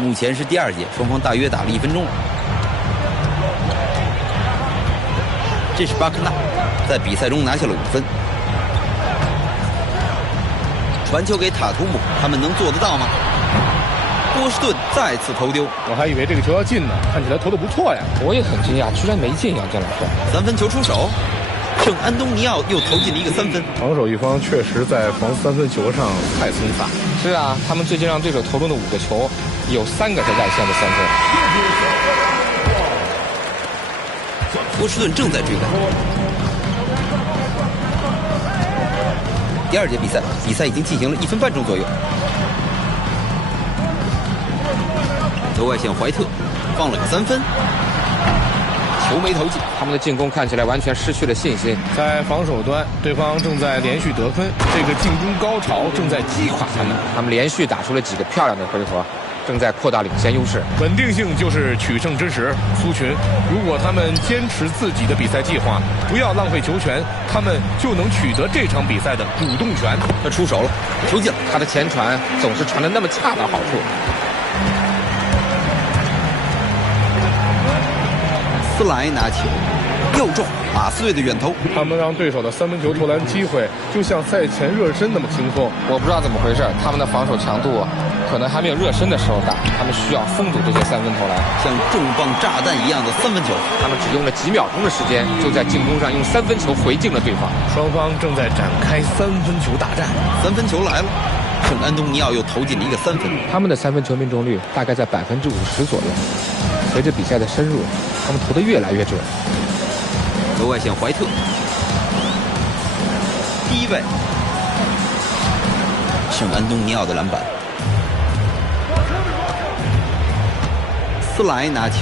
目前是第2节，双方大约打了1分钟了。这是巴克纳，在比赛中拿下了5分。传球给塔图姆，他们能做得到吗？波士顿再次投丢，我还以为这个球要进呢，看起来投得不错呀。我也很惊讶，居然没进呀，郑老师。3分球出手，圣安东尼奥又投进了一个3分。防守一方确实在防3分球上太松散。是啊，他们最近让对手投中的5个球，有3个是外线的3分。波士顿正在追赶。第2节比赛已经进行了1分半钟左右。右外线怀特放了个3分，球没投进。他们的进攻看起来完全失去了信心。在防守端，对方正在连续得分，这个进攻高潮正在击垮他们。他们连续打出了几个漂亮的回合，正在扩大领先优势。稳定性就是取胜之时。苏群，如果他们坚持自己的比赛计划，不要浪费球权，他们就能取得这场比赛的主动权。他出手了，球进了。他的前传总是传得那么恰到好处。斯莱拿球，又中马刺队的远投。他们让对手的3分球投篮机会就像赛前热身那么轻松。我不知道怎么回事，他们的防守强度可能还没有热身的时候大，他们需要封堵这些3分投篮，像重磅炸弹一样的3分球。他们只用了几秒钟的时间，就在进攻上用3分球回敬了对方。双方正在展开3分球大战。3分球来了，圣安东尼奥又投进了一个3分。他们的3分球命中率大概在50%左右。随着比赛的深入，他们投得越来越准。右外线怀特，第一位，圣安东尼奥的篮板。斯莱拿球，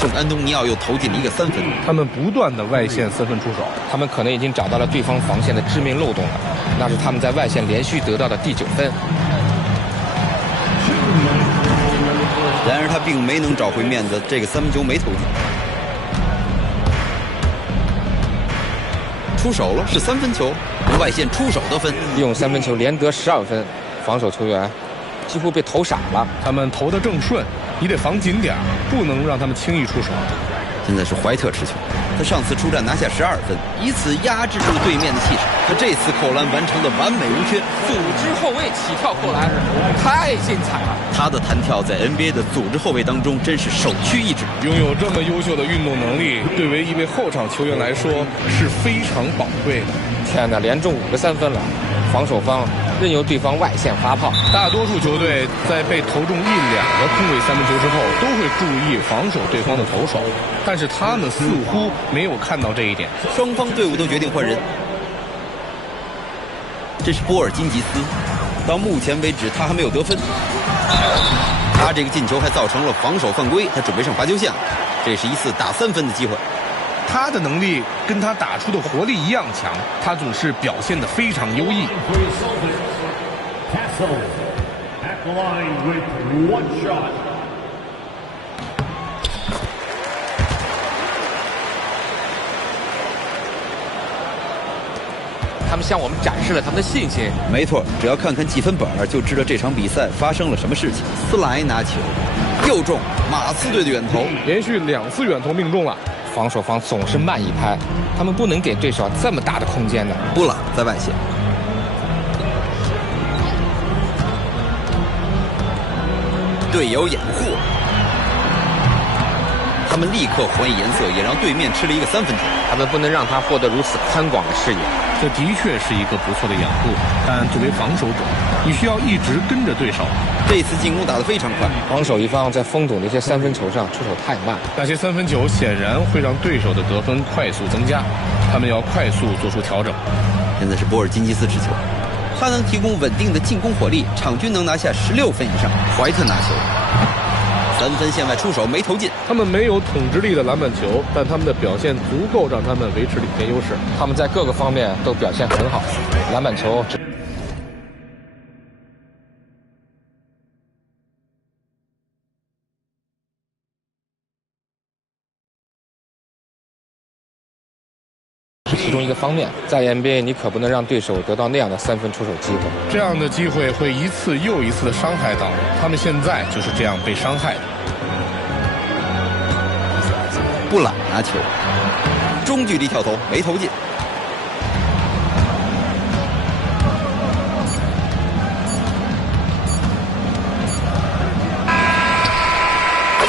圣安东尼奥又投进了一个3分。他们不断的外线3分出手，他们可能已经找到了对方防线的致命漏洞了，那是他们在外线连续得到的第9分。然而他并没能找回面子，这个3分球没投进。出手了，是3分球，从外线出手得分，用3分球连得12分，防守球员几乎被投傻了。他们投得正顺，你得防紧点，不能让他们轻易出手。现在是怀特持球，他上次出战拿下12分，以此压制住对面的气势。他这次扣篮完成的完美无缺，组织后卫起跳扣篮，太精彩了。他的弹跳在 NBA 的组织后卫当中真是首屈一指。拥有这么优秀的运动能力，对为一位后场球员来说是非常宝贵的。天哪，连中5个3分了！防守方任由对方外线发炮。大多数球队在被投中1-2个空位3分球之后，都会注意防守对方的投手，但是他们似乎没有看到这一点。双方队伍都决定换人。这是波尔津吉斯，到目前为止他还没有得分。他这个进球还造成了防守犯规，他准备上罚球线，这是一次打3分的机会。他的能力跟他打出的活力一样强，他总是表现得非常优异。他们向我们展示了他们的信心。没错，只要看看计分本就知道这场比赛发生了什么事情。斯莱拿球，又中马刺队的远投，连续2次远投命中了。防守方总是慢一拍，他们不能给对手这么大的空间的。布朗在外线，队友掩护，他们立刻还以颜色，也让对面吃了一个3分球。他们不能让他获得如此宽广的视野。这的确是一个不错的掩护，但作为防守者，你需要一直跟着对手。这次进攻打得非常快，防守一方在封堵那些3分球上出手太慢，那些3分球显然会让对手的得分快速增加，他们要快速做出调整。现在是波尔津吉斯持球，他能提供稳定的进攻火力，场均能拿下16分以上。怀特拿球，3分线外出手没投进。他们没有统治力的篮板球，但他们的表现足够让他们维持领先优势。他们在各个方面都表现很好，篮板球是其中一个方面。在 NBA， 你可不能让对手得到那样的3分出手机会，这样的机会会一次又一次的伤害到他们，现在就是这样被伤害的。布朗拿球，中距离跳投没投进。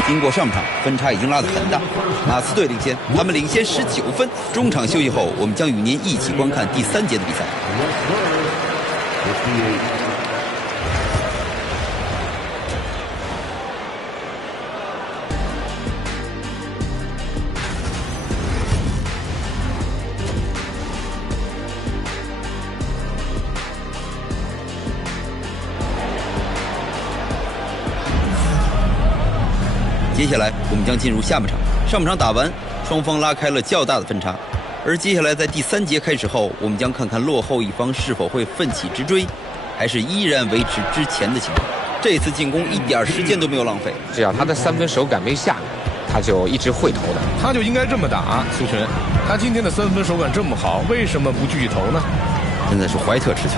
经过上半场，分差已经拉得很大，马刺队领先，他们领先19分。中场休息后，我们将与您一起观看第3节的比赛。接下来我们将进入下半场。上半场打完，双方拉开了较大的分差，而接下来在第3节开始后，我们将看看落后一方是否会奋起直追，还是依然维持之前的情况。这次进攻一点时间都没有浪费，只要他的3分手感没下来，他就一直会投的。他就应该这么打，苏群。他今天的3分手感这么好，为什么不继续投呢？现在是怀特持球，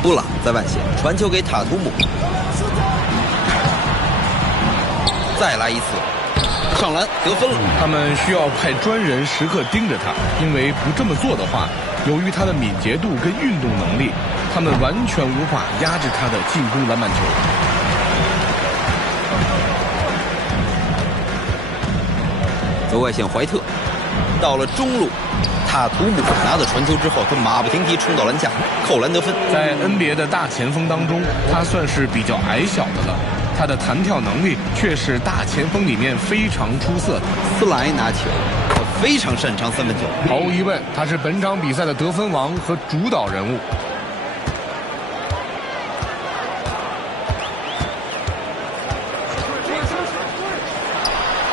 布朗在外线传球给塔图姆。再来一次，上篮得分了。他们需要派专人时刻盯着他，因为不这么做的话，由于他的敏捷度跟运动能力，他们完全无法压制他的进攻篮板球。左外线怀特，到了中路，塔图姆拿到传球之后，他马不停蹄冲到篮下，扣篮得分。在 NBA 的大前锋当中，他算是比较矮小的了。他的弹跳能力却是大前锋里面非常出色的。斯莱拿球，他非常擅长3分球。毫无疑问，他是本场比赛的得分王和主导人物。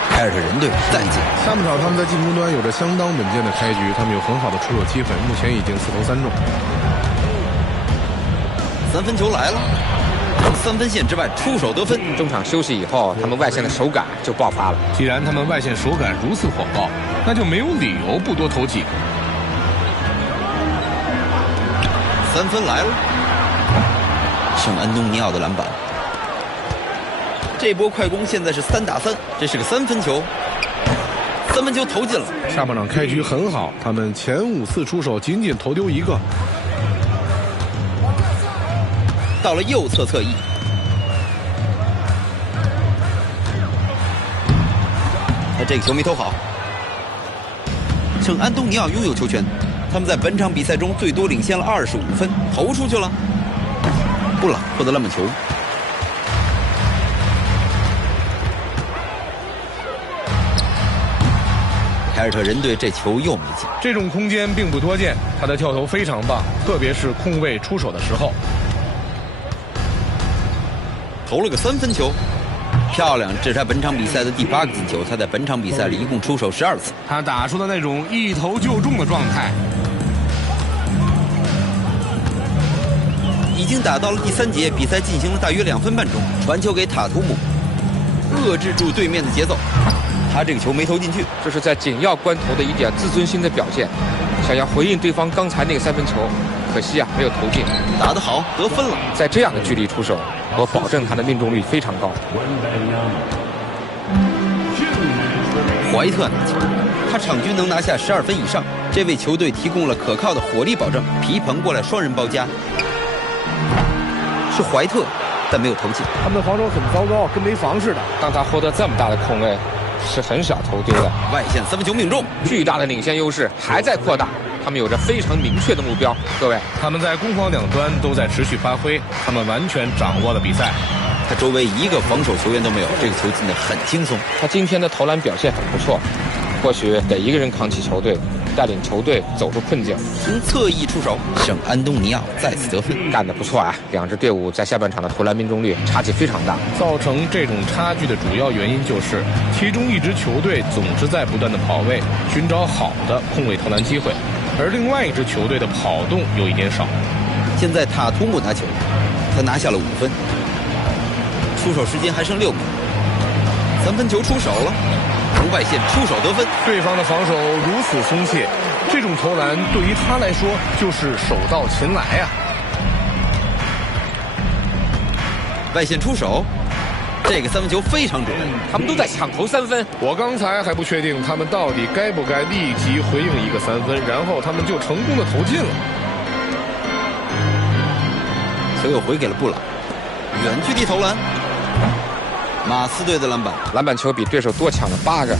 凯尔特人队再见。下半场他们在进攻端有着相当稳健的开局，他们有很好的出手机会，目前已经4投3中。3分球来了。3分线之外出手得分。中场休息以后，他们外线的手感就爆发了。既然他们外线手感如此火爆，那就没有理由不多投几个。3分来了，圣安东尼奥的篮板。这波快攻现在是3打3，这是个3分球，3分球投进了。下半场开局很好，他们前5次出手仅仅投丢1个。到了右侧侧翼，他这个球没投好。圣安东尼奥拥有球权，他们在本场比赛中最多领先了25分，投出去了。布朗获得篮板球。凯尔特人队这球又没进。这种空间并不多见，他的跳投非常棒，特别是空位出手的时候。投了个3分球，漂亮！这是他本场比赛的第8个进球。他在本场比赛里一共出手12次。他打出的那种一投就中的状态，已经打到了第3节，比赛进行了大约2分半钟。传球给塔图姆，遏制住对面的节奏。他这个球没投进去，这是在紧要关头的一点自尊心的表现，想要回应对方刚才那个3分球，可惜啊没有投进。打得好，得分了。在这样的距离出手，我保证他的命中率非常高。怀特拿球，他场均能拿下12分以上，这为球队提供了可靠的火力保证。皮蓬过来双人包夹，是怀特，但没有投进。他们的防守很糟糕，跟没防似的。当他获得这么大的空位，是很少投丢的。外线3分球命中，巨大的领先优势还在扩大。他们有着非常明确的目标，各位。他们在攻防两端都在持续发挥，他们完全掌握了比赛。他周围一个防守球员都没有，这个球进得很轻松。他今天的投篮表现很不错，或许得一个人扛起球队，带领球队走出困境。从侧翼出手，圣安东尼奥再次得分，干得不错啊！两支队伍在下半场的投篮命中率差距非常大。造成这种差距的主要原因就是，其中一支球队总是在不断的跑位，寻找好的空位投篮机会，而另外一支球队的跑动有一点少。现在塔图姆拿球，他拿下了5分，出手时间还剩6秒，3分球出手了。从外线出手得分。对方的防守如此松懈，这种投篮对于他来说就是手到擒来呀。外线出手，这个三分球非常准。他们都在抢投三分。我刚才还不确定他们到底该不该立即回应一个三分，然后他们就成功的投进了。球又回给了布朗，远距离投篮。马刺队的篮板，篮板球比对手多抢了8个，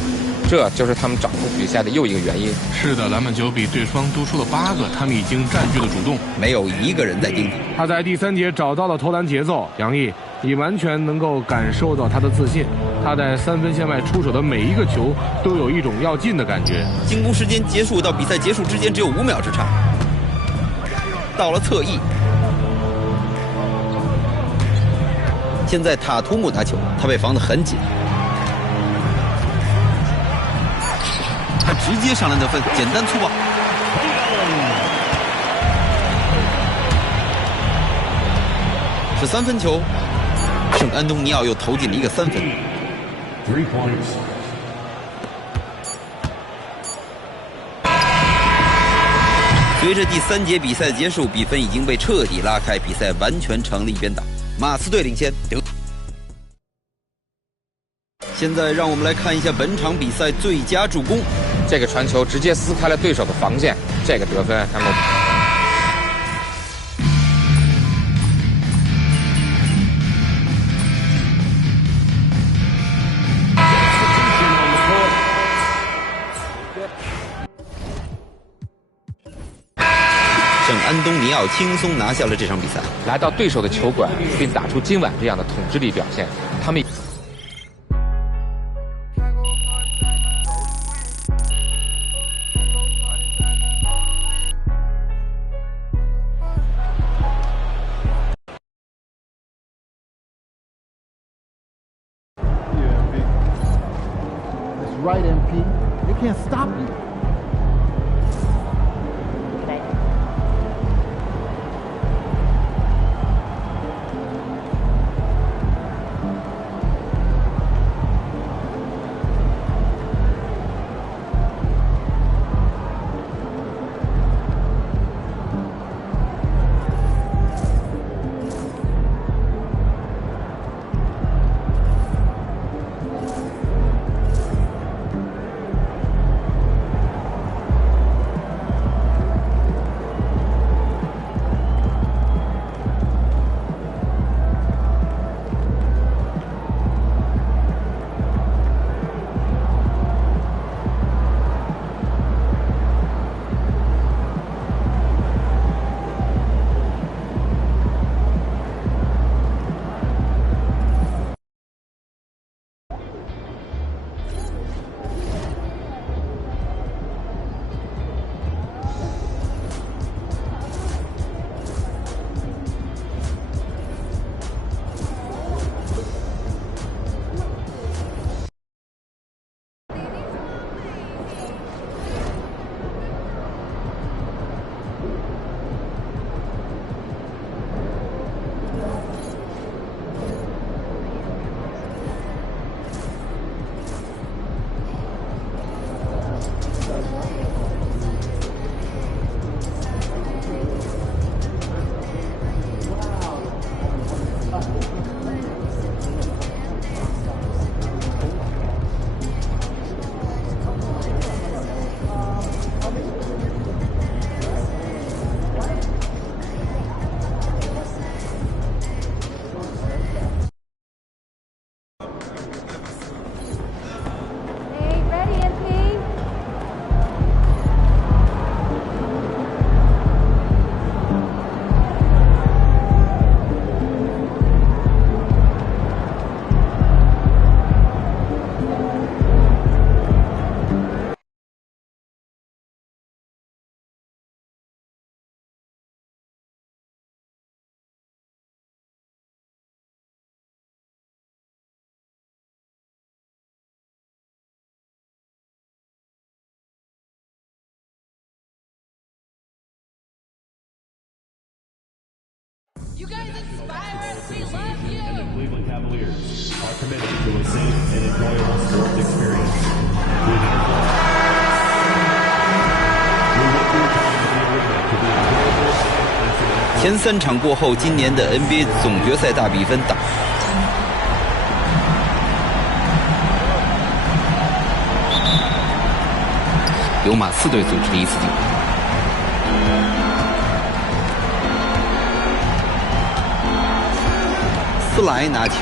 这就是他们掌控比赛的又一个原因。是的，篮板球比对方多出了8个，他们已经占据了主动，没有一个人在盯他。他在第3节找到了投篮节奏，杨毅，你完全能够感受到他的自信。他在3分线外出手的每一个球都有一种要进的感觉。进攻时间结束到比赛结束之间只有5秒之差。到了侧翼，现在塔图姆拿球，他被防得很紧，他直接上篮得分，简单粗暴。是3分球，圣安东尼奥又投进了一个3分。随着第3节比赛结束，比分已经被彻底拉开，比赛完全成了一边倒，马刺队领先。现在让我们来看一下本场比赛最佳助攻。这个传球直接撕开了对手的防线，这个得分他们。圣安东尼奥轻松拿下了这场比赛，来到对手的球馆，并打出今晚这样的统治力表现，他们。Right, MP. They can't stop you. You guys inspire us. We love you. And the Cleveland Cavaliers are committed to a safe and enjoyable sports experience. 前3场过后，今年的 NBA 总决赛大比分打。由马刺队组织的一次进攻。斯莱拿球，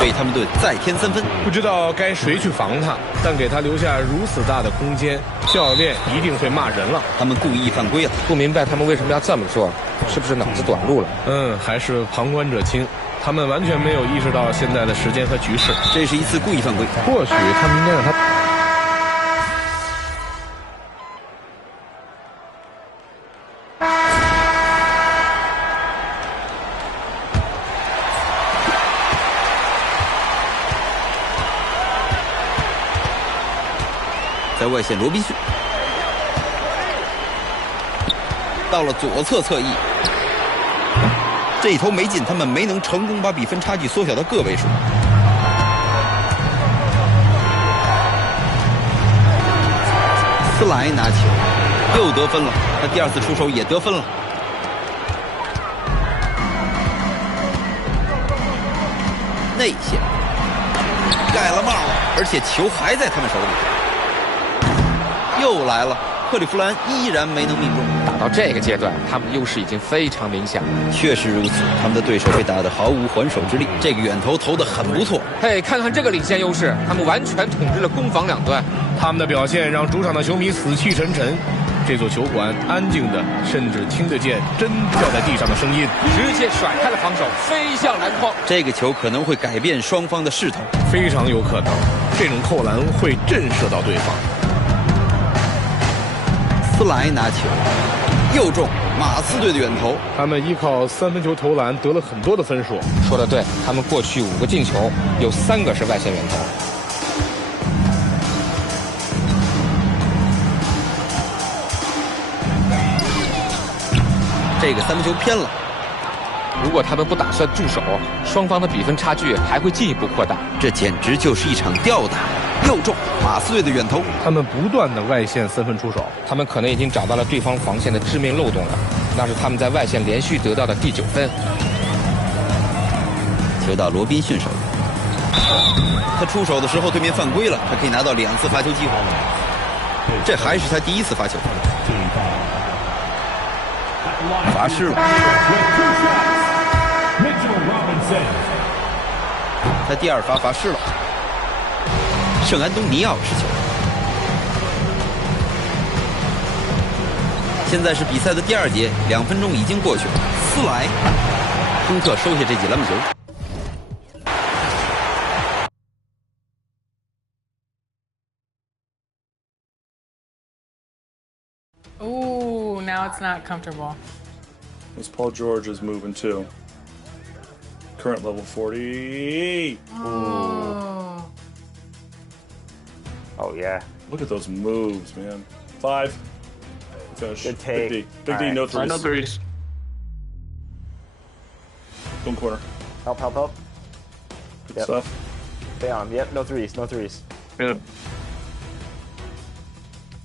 为他们队再添3分。不知道该谁去防他，但给他留下如此大的空间，教练一定会骂人了。他们故意犯规了，不明白他们为什么要这么做，是不是脑子短路了？还是旁观者清，他们完全没有意识到现在的时间和局势。这是一次故意犯规，或许他们应该让他。在外线罗宾逊，到了左侧侧翼，这一头没进，他们没能成功把比分差距缩小到个位数。斯莱拿球，又得分了，他第2次出手也得分了。内线盖了帽，而且球还在他们手里。又来了，克利夫兰依然没能命中。打到这个阶段，他们的优势已经非常明显了。确实如此，他们的对手被打得毫无还手之力。这个远投投得很不错。嘿，看看这个领先优势，他们完全统治了攻防两端。他们的表现让主场的球迷死气沉沉。这座球馆安静的，甚至听得见针掉在地上的声音。直接甩开了防守，飞向篮筐。这个球可能会改变双方的势头，非常有可能。这种扣篮会震慑到对方。斯莱拿球，又中马刺队的远投。他们依靠3分球投篮得了很多的分数。说得对，他们过去5个进球有3个是外线远投。这个3分球偏了。如果他们不打算住手，双方的比分差距还会进一步扩大。这简直就是一场吊打。又中马刺队的远投。他们不断的外线3分出手，他们可能已经找到了对方防线的致命漏洞了，那是他们在外线连续得到的第9分。球到罗宾逊手里，他出手的时候对面犯规了，他可以拿到2次罚球机会。这还是他第1次罚球，罚失了。他第2罚罚失了。圣安东尼奥持球。现在是比赛的第2节，2分钟已经过去了。斯莱，亨特收下这记篮板球。Ooh, now it's not comfortable. As Paul George is moving too. Current level 40. Oh. Oh, yeah. Look at those moves, man. 5. Finish. Good take. Big D. Big D, right. no threes. No threes. One corner. Help. Good Yep. stuff. Stay on. Yep, no threes. Yeah.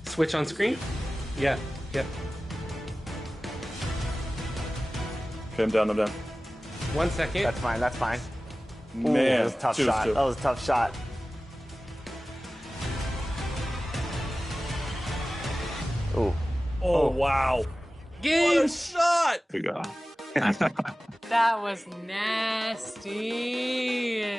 Switch on screen? Yeah. Okay, I'm down. 1 second. That's fine. Ooh, Man, that was a tough 2 is shot. 2. That was a tough shot. Ooh. Oh, wow. Game. What a shot! Good God. That was nasty.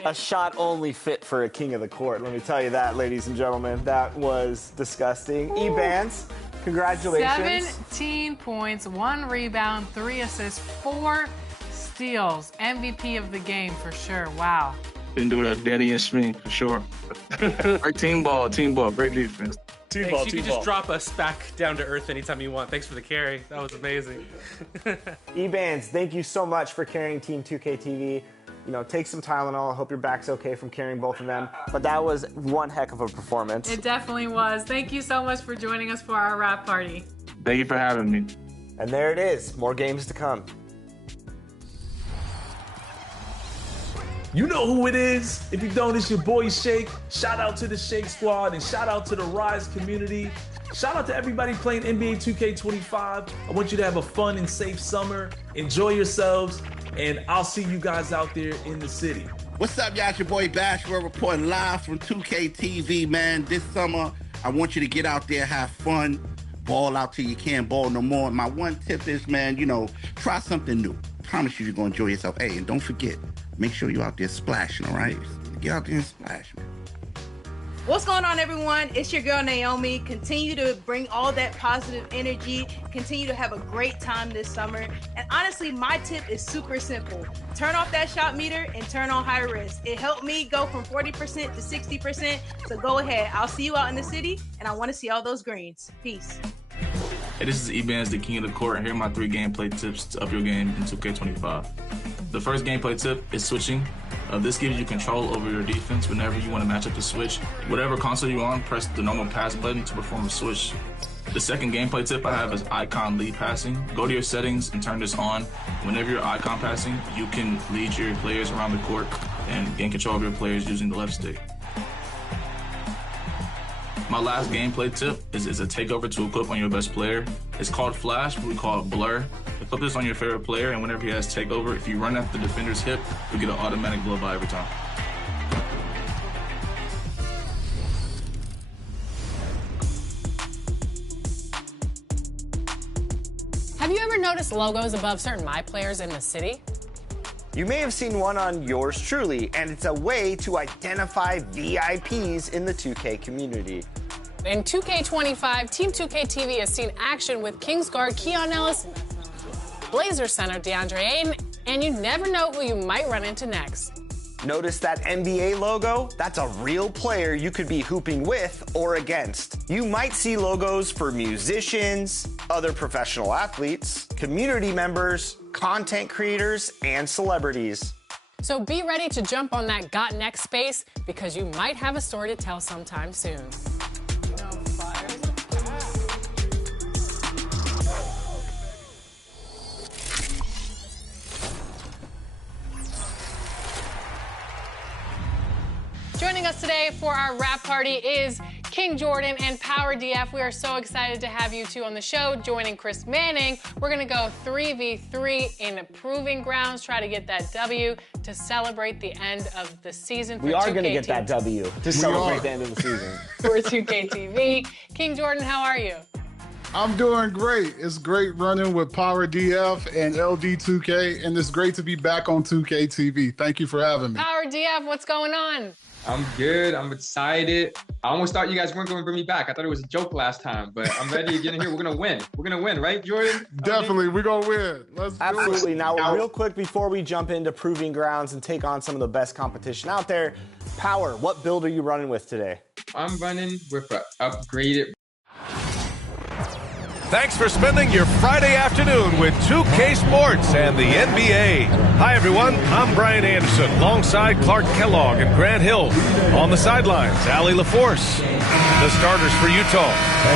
A shot only fit for a king of the court. Let me tell you that, ladies and gentlemen. That was disgusting. E-Bands, congratulations. 17 points, 1 rebound, 3 assists, 4 steals. MVP of the game for sure. Wow. Didn't do that Daddy and Smith for sure. Great team ball, great defense. Team Thanks. ball, You team can ball. just drop us back down to earth anytime you want. Thanks for the carry. That was amazing. E-Bands, thank you so much for carrying Team 2K TV. You know, take some Tylenol. I hope your back's okay from carrying both of them. But that was one heck of a performance. It definitely was. Thank you so much for joining us for our wrap party. Thank you for having me. And there it is. More games to come. You know who it is. If you don't, it's your boy Shake. Shout out to the Shake Squad and shout out to the Rise community. Shout out to everybody playing NBA 2K25. I want you to have a fun and safe summer. Enjoy yourselves, and I'll see you guys out there in the city. What's up, y'all? It's your boy Bashford reporting live from 2K TV, man. This summer, I want you to get out there, have fun, ball out till you can't ball no more. My one tip is, man, try something new. Promise you're going to enjoy yourself. Hey, and don't forget, make sure you're out there splashing, all right? Get out there and splash, man. What's going on, everyone? It's your girl, Naomi. Continue to bring all that positive energy. Continue to have a great time this summer. And honestly, my tip is super simple. Turn off that shot meter and turn on high risk. It helped me go from 40% to 60%. So go ahead. I'll see you out in the city, and I want to see all those greens. Peace. Hey, this is Ebands, the king of the court, and here are my 3 gameplay tips to up your game in 2K25. The first gameplay tip is switching. This gives you control over your defense whenever you want to match up the switch. Whatever console you're on, press the normal pass button to perform a switch. The second gameplay tip I have is icon lead passing. Go to your settings and turn this on. Whenever you're icon passing, you can lead your players around the court and gain control of your players using the left stick. My last gameplay tip is a takeover to equip on your best player. It's called Flash, but we call it Blur. Equip this on your favorite player, and whenever he has takeover, if you run at the defender's hip, you'll get an automatic blow-by every time. Have you ever noticed logos above certain My Players in the city? You may have seen one on yours truly, and it's a way to identify VIPs in the 2K community. In 2K25, Team 2K TV has seen action with Kingsguard Keon Ellis, Blazer center DeAndre Ayton, and you never know who you might run into next. Notice that NBA logo? That's a real player you could be hooping with or against. You might see logos for musicians, other professional athletes, community members, content creators, and celebrities. So be ready to jump on that Got Next space because you might have a story to tell sometime soon. Joining us today for our wrap party is King Jordan and Power DF. We are so excited to have you two on the show. Joining Chris Manning, we're going to go 3v3 in Proving Grounds, try to get that W to celebrate the end of the season for 2K We are going to get that W to celebrate the end of the season. For 2K TV. King Jordan, how are you? I'm doing great. It's great running with Power DF and LD2K, and it's great to be back on 2K TV. Thank you for having me. Power DF, what's going on? I'm good. I'm excited. I almost thought you guys weren't going to bring me back. I thought it was a joke last time, but I'm ready to get in here. We're going to win. We're going to win, right, Jordan? Definitely. We're going to win. Let's Absolutely. Now, real quick before we jump into Proving Grounds and take on some of the best competition out there, Power, what build are you running with today? I'm running with an upgraded. Thanks for spending your Friday afternoon with 2K Sports and the NBA. Hi, everyone. I'm Brian Anderson, alongside Clark Kellogg and Grant Hill. On the sidelines, Allie LaForce. The starters for Utah,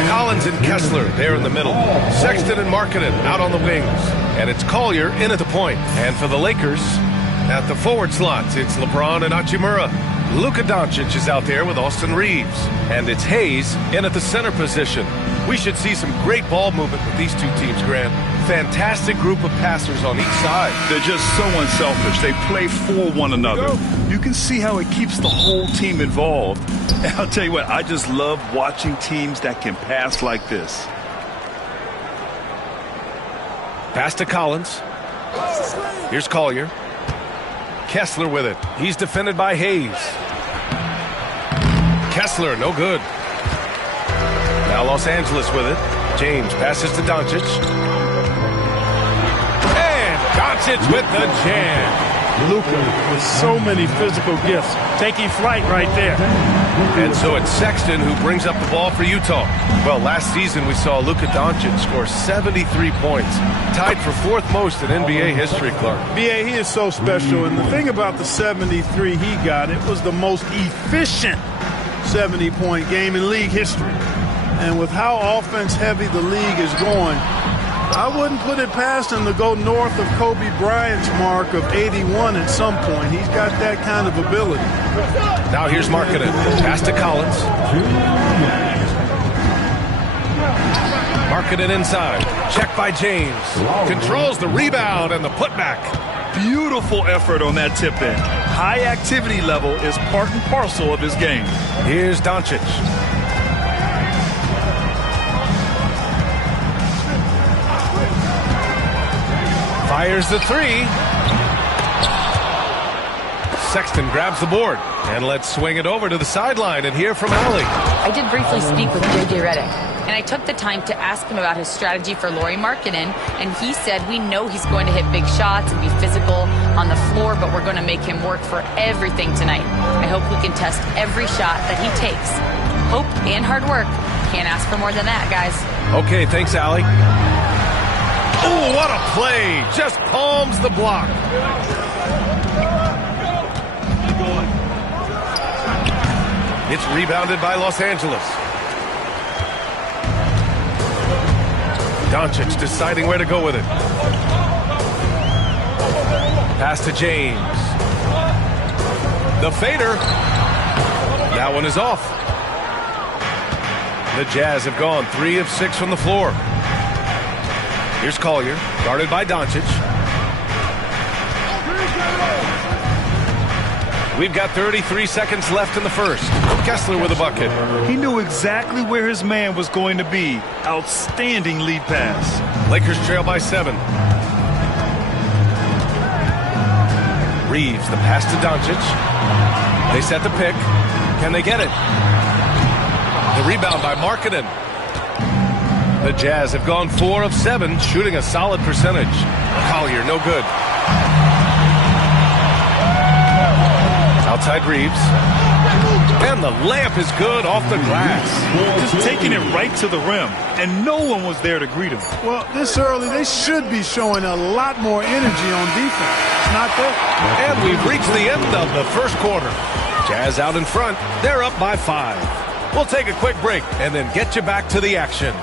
Collins and Kessler there in the middle. Sexton and Markkanen out on the wings. And it's Collier in at the point. And for the Lakers, at the forward slots, it's LeBron and Hachimura. Luka Doncic is out there with Austin Reeves. And it's Hayes in at the center position. We should see some great ball movement with these two teams, Grant. Fantastic group of passers on each side. They're just so unselfish. They play for one another. You can see how it keeps the whole team involved. And I'll tell you what, I just love watching teams that can pass like this. Pass to Collins. Here's Collier. Kessler with it. He's defended by Hayes. Kessler, no good. Now Los Angeles with it. James passes to Doncic. And Doncic with the jam. Luka with so many physical gifts. Taking flight right there. And so it's Sexton who brings up the ball for Utah. Well, last season we saw Luka Doncic score 73 points. Tied for fourth most in NBA history, Clark. BA, he is so special. And the thing about the 73 he got, it was the most efficient 70-point game in league history. And with how offense-heavy the league is going, I wouldn't put it past him to go north of Kobe Bryant's mark of 81 at some point. He's got that kind of ability. Now here's Markkanen. Pass to Collins. Markkanen inside. Check by James. Controls the rebound and the putback. Beautiful effort on that tip in. High activity level is part and parcel of his game. Here's Doncic. Fires the three. Sexton grabs the board. And let's swing it over to the sideline and hear from Allie. I did briefly speak with J.J. Redick, and I took the time to ask him about his strategy for Lauri Markkanen, and he said, we know he's going to hit big shots and be physical on the floor, but we're going to make him work for everything tonight. I hope we can test every shot that he takes. Hope and hard work. Can't ask for more than that, guys. Okay, thanks, Allie. Oh, what a play! Just palms the block. It's rebounded by Los Angeles. Doncic deciding where to go with it. Pass to James. The fader. That one is off. The Jazz have gone 3 of 6 from the floor. Here's Collier, guarded by Doncic. We've got 33 seconds left in the first. Kessler with a bucket. He knew exactly where his man was going to be. Outstanding lead pass. Lakers trail by 7. Reeves, the pass to Doncic. They set the pick. Can they get it? The rebound by Markkanen. The Jazz have gone 4 of 7, shooting a solid percentage. Collier, no good. Outside Reeves. And the layup is good off the glass. Just taking it right to the rim, and no one was there to greet him. Well, this early, they should be showing a lot more energy on defense. Not there. And we've reached the end of the first quarter. Jazz out in front. They're up by 5. We'll take a quick break and then get you back to the action.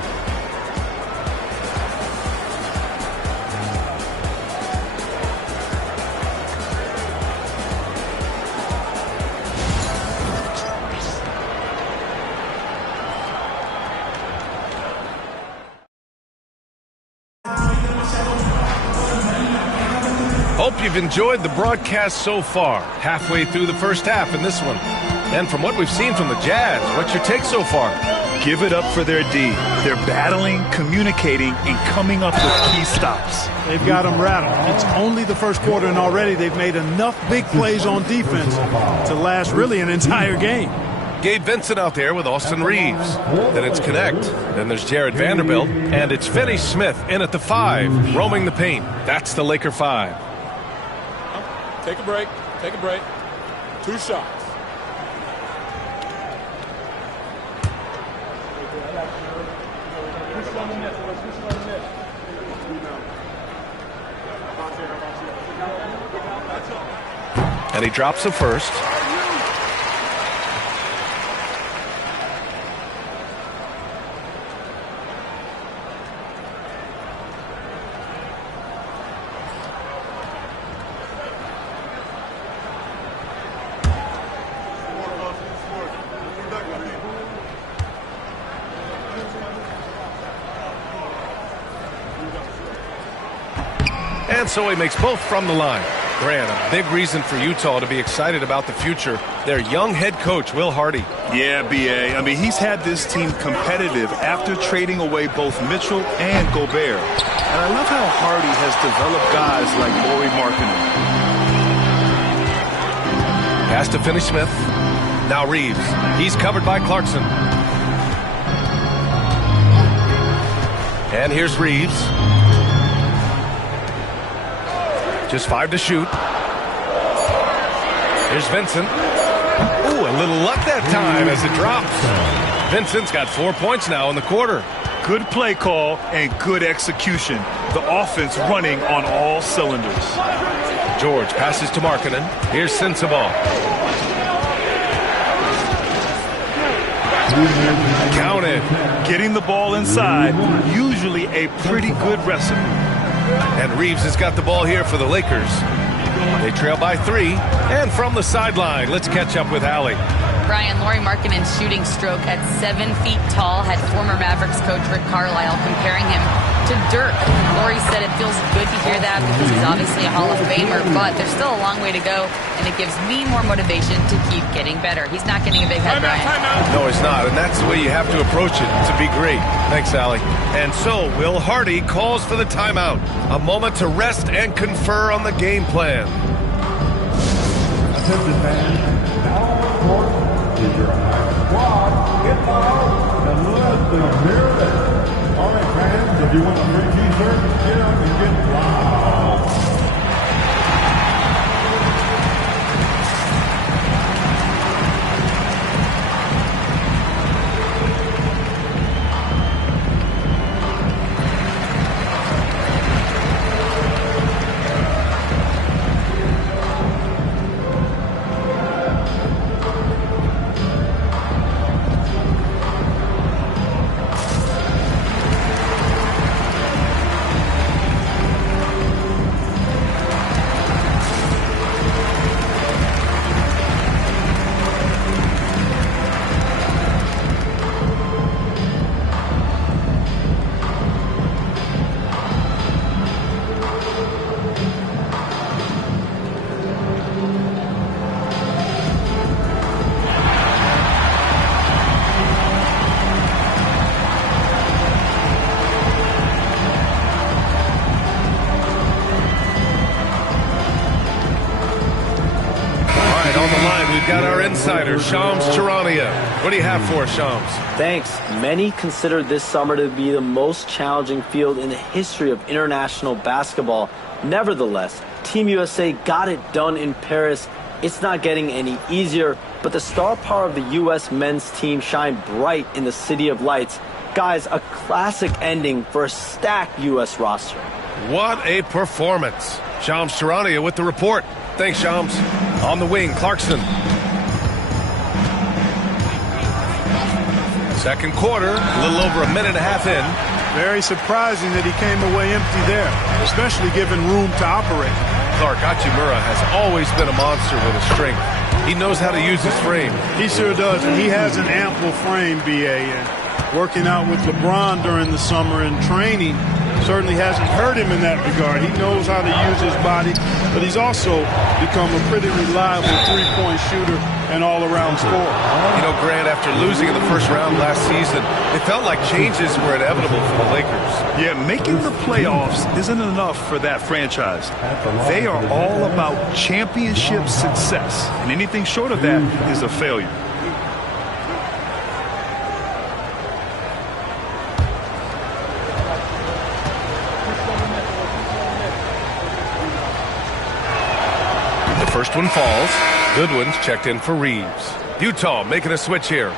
Hope you've enjoyed the broadcast so far. Halfway through the first half in this one. And from what we've seen from the Jazz, what's your take so far? Give it up for their D. They're battling, communicating, and coming up with key stops. They've got them rattled. It's only the first quarter, and already they've made enough big plays on defense to last really an entire game. Gabe Vincent out there with Austin Reeves. Then it's Connect. Then there's Jared Vanderbilt. And it's Finney Smith in at the 5, roaming the paint. That's the Laker 5. Take a break. Take a break. 2 shots. And he drops the first. And so he makes both from the line. Grant, a big reason for Utah to be excited about the future. Their young head coach, Will Hardy. Yeah, B.A. I mean, he's had this team competitive after trading away both Mitchell and Gobert. And I love how Hardy has developed guys like Lauri Markkanen. Pass to Finney Smith. Now Reeves. He's covered by Clarkson. And here's Reeves. Just 5 to shoot. Here's Vincent. Ooh, a little luck that time as it drops. Vincent's got 4 points now in the quarter. Good play call and good execution. The offense running on all cylinders. George passes to Markkanen. Here's Sensabaugh. Counted. Getting the ball inside, usually a pretty good recipe. And Reeves has got the ball here for the Lakers. They trail by 3. And from the sideline, let's catch up with Allie. Brian, Lauri Markkanen's shooting stroke at 7 feet tall had former Mavericks coach Rick Carlisle comparing him to Dirk. Lauri said it feels good to hear that because he's obviously a Hall of Famer, but there's still a long way to go, and it gives me more motivation to keep getting better. He's not getting a big head, Brian. No, he's not, and that's the way you have to approach it to be great. Thanks, Allie. And so, Will Hardy calls for the timeout. A moment to rest and confer on the game plan. Attention fans, now on the court is your squad. Get loud and let the mirror. All right, fans, if you want a free t-shirt, get up and get loud. Got our insider, Shams Charania. What do you have for us, Shams? Thanks. Many consider this summer to be the most challenging field in the history of international basketball. Nevertheless, Team USA got it done in Paris. It's not getting any easier, but the star power of the U.S. men's team shined bright in the City of Lights. Guys, a classic ending for a stacked U.S. roster. What a performance. Shams Charania with the report. Thanks, Shams. On the wing, Clarkson. Second quarter, a little over a minute and a half in. Very surprising that he came away empty there, especially given room to operate. Clark Hachimura has always been a monster with his strength. He knows how to use his frame. He sure does, and he has an ample frame, B.A. And working out with LeBron during the summer and training certainly hasn't hurt him in that regard. He knows how to use his body, but he's also become a pretty reliable three-point shooter and all-around scorer. You know, Grant, after losing in the first round last season, it felt like changes were inevitable for the Lakers. Yeah, making the playoffs isn't enough for that franchise. They are all about championship success, and anything short of that is a failure. First one falls. Goodwin's checked in for Reeves. Utah making a switch here.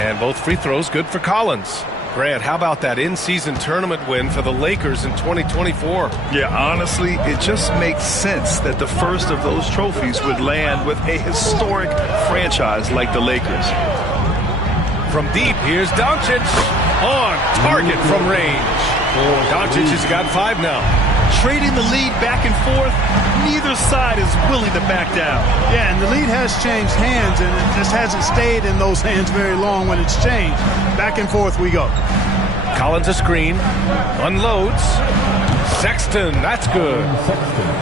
And both free throws good for Collins. Grant, how about that in-season tournament win for the Lakers in 2024? Yeah, honestly, it just makes sense that the first of those trophies would land with a historic franchise like the Lakers. From deep, here's Doncic on target from range. Doncic has got 5 now. Trading the lead back and forth, neither side is willing to back down. Yeah, and the lead has changed hands, and it just hasn't stayed in those hands very long when it's changed. Back and forth we go. Collins a screen, unloads. Sexton, that's good.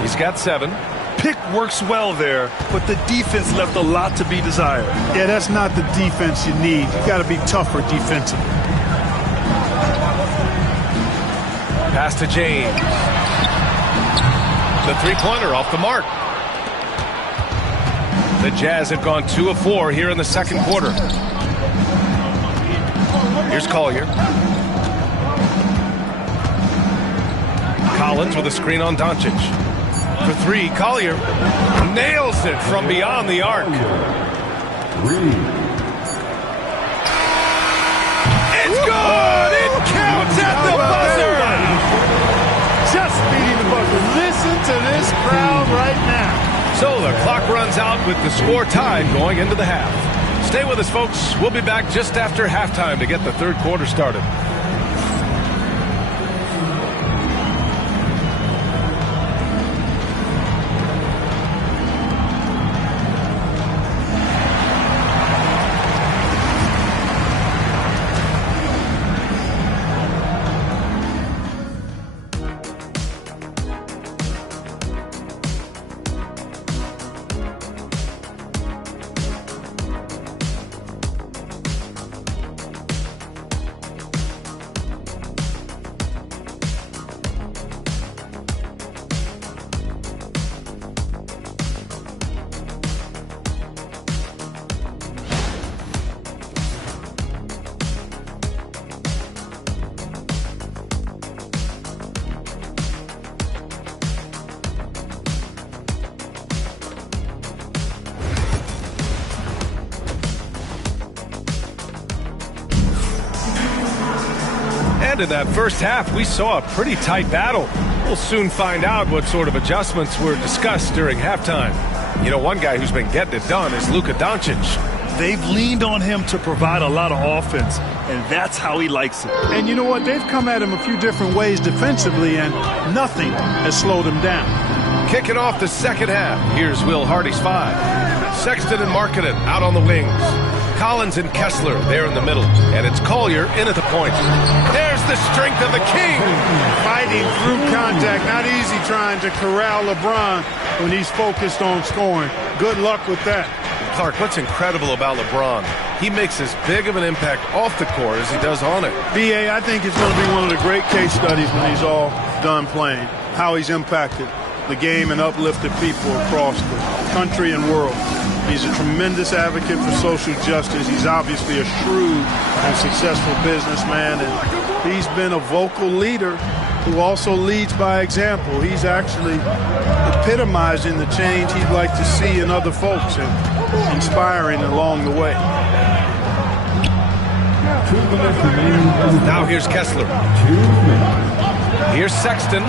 He's got 7. Pick works well there, but the defense left a lot to be desired. Yeah, that's not the defense you need. You got to be tougher defensively. Pass to James. The three-pointer off the mark. The Jazz have gone 2 of 4 here in the second quarter. Here's Collier. Collins with a screen on Doncic. For 3, Collier nails it from beyond the arc. at the buzzer! Just beating the buzzer. Listen to this crowd right now. So the clock runs out with the score tied going into the half. Stay with us, folks. We'll be back just after halftime to get the third quarter started. And in that first half, we saw a pretty tight battle. We'll soon find out what sort of adjustments were discussed during halftime. You know, one guy who's been getting it done is Luka Doncic. They've leaned on him to provide a lot of offense, and that's how he likes it. And you know what? They've come at him a few different ways defensively, and nothing has slowed him down. Kicking off the second half, here's Will Hardy's 5. Sexton and Markkanen out on the wings. Collins and Kessler there in the middle. And it's Collier in at the point. There's the strength of the King. Fighting through contact. Not easy trying to corral LeBron when he's focused on scoring. Good luck with that. Clark, what's incredible about LeBron? He makes as big of an impact off the court as he does on it. B.A., I think it's going to be one of the great case studies when he's all done playing. How he's impacted the game and uplifted people across the country and world. He's a tremendous advocate for social justice. He's obviously a shrewd and successful businessman, and he's been a vocal leader who also leads by example. He's actually epitomizing the change he'd like to see in other folks and inspiring along the way. Now here's Kessler. Here's Sexton.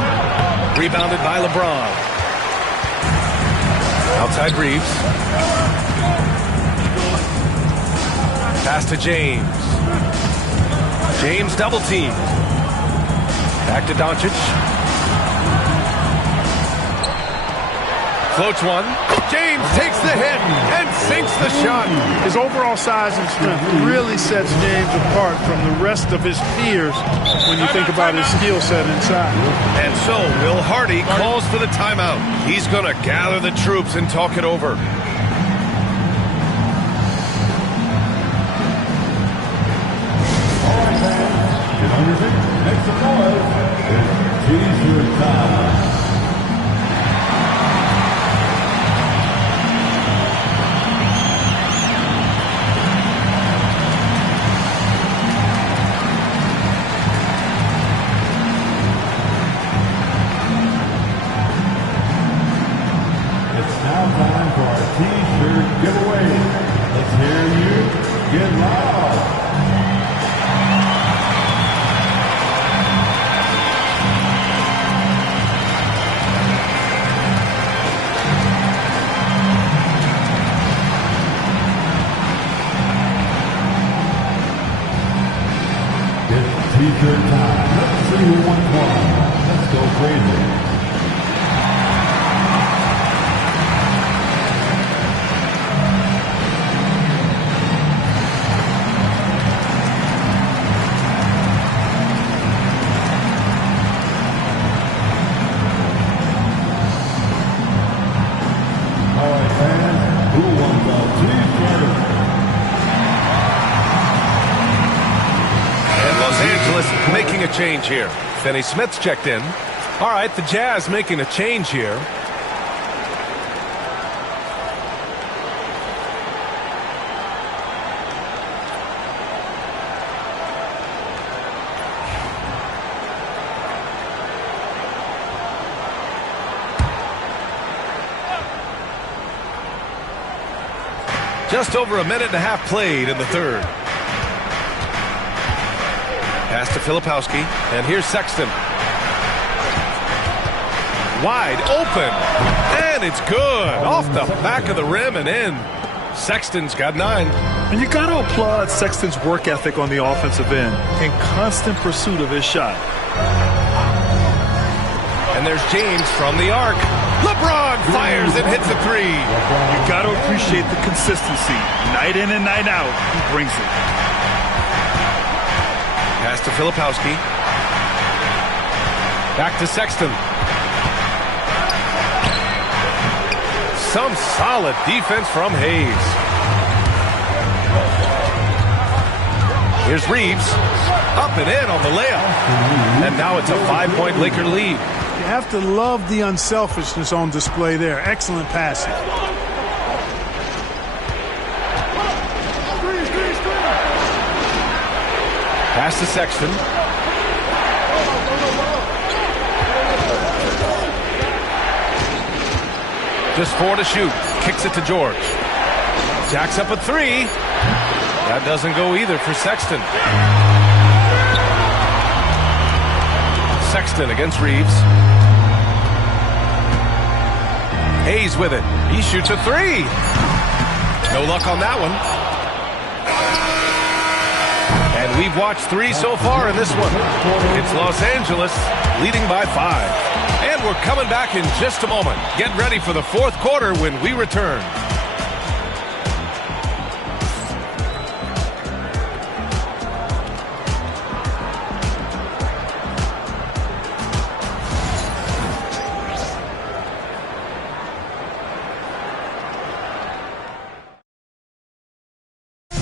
Rebounded by LeBron. Outside Reeves. Pass to James. James double teamed. Back to Doncic. Floats one. James takes the hit and sinks the shot. His overall size and strength really sets James apart from the rest of his peers when you think about his skill set inside. And so Will Hardy calls for the timeout. He's going to gather the troops and talk it over. Make some noise. It's teaser time. It's now time for our T-shirt giveaway. Let's hear you get loud. T-shirt time. Let's see who won one. Let's go crazy. All right, fans, who won the T-shirt? Los Angeles making a change here. Finney Smith's checked in. All right, the Jazz making a change here. Just over a minute and a half played in the third. Pass to Filipowski, and here's Sexton. Wide open, and it's good. Off the back of the rim and in. Sexton's got 9. And you got to applaud Sexton's work ethic on the offensive end in constant pursuit of his shot. And there's James from the arc. LeBron fires and hits a 3. You got to appreciate the consistency. Night in and night out, he brings it. Pass to Filipowski. Back to Sexton. Some solid defense from Hayes. Here's Reeves. Up and in on the layup. And now it's a 5-point Laker lead. You have to love the unselfishness on display there. Excellent passing. Pass to Sexton. Just 4 to shoot. Kicks it to George. Jacks up a 3. That doesn't go either for Sexton. Sexton against Reeves. Hayes with it. He shoots a 3. No luck on that one. And we've watched 3 so far in this one. It's Los Angeles leading by 5. And we're coming back in just a moment. Get ready for the 4th quarter when we return.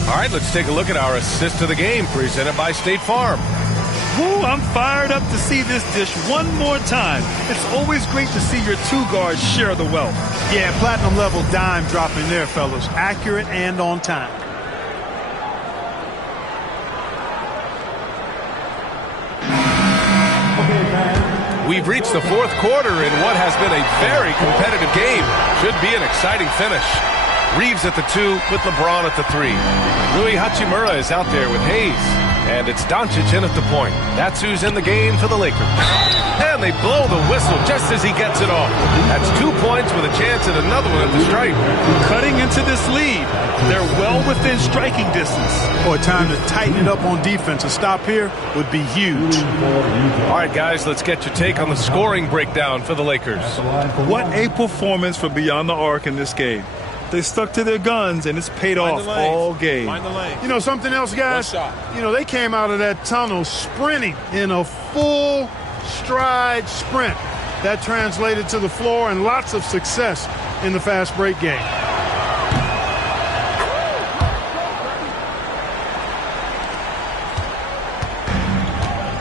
All right, let's take a look at our assist of the game presented by State Farm. Ooh, I'm fired up to see this dish one more time. It's always great to see your 2 guards share the wealth. Yeah, platinum level dime dropping there, fellas. Accurate and on time. We've reached the 4th quarter in what has been a very competitive game. Should be an exciting finish. Reeves at the 2 with LeBron at the 3. Rui Hachimura is out there with Hayes. And it's Doncic in at the point. That's who's in the game for the Lakers. And they blow the whistle just as he gets it off. That's 2 points with a chance at another one at the stripe. Cutting into this lead. They're well within striking distance. Boy, time to tighten it up on defense. A stop here would be huge. All right, guys, let's get your take on the scoring breakdown for the Lakers. What a performance for Beyond the Arc in this game. They stuck to their guns, and it's paid off all game. You know something else, guys? You know, they came out of that tunnel sprinting in a full stride sprint. That translated to the floor and lots of success in the fast break game.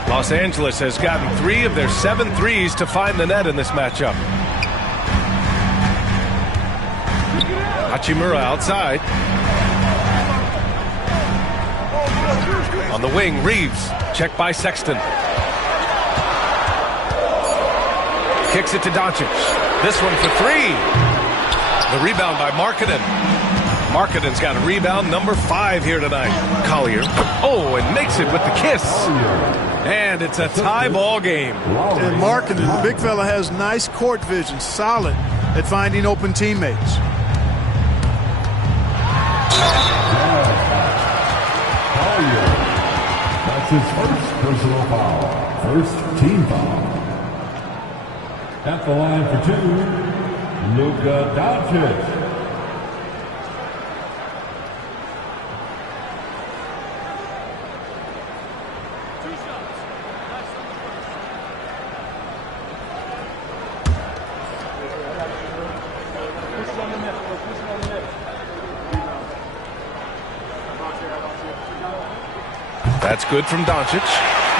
Los Angeles has gotten 3 of their 7 threes to find the net in this matchup. Hachimura outside. On the wing, Reeves. Checked by Sexton. Kicks it to Doncic. This one for 3. The rebound by Markkanen. Markkanen's got a rebound number 5 here tonight. Collier. Oh, and makes it with the kiss. And it's a tie ball game. And Markkanen, the big fella, has nice court vision. Solid at finding open teammates. That's his first personal foul. First team foul. At the line for 2, Luka Doncic. That's good from Doncic.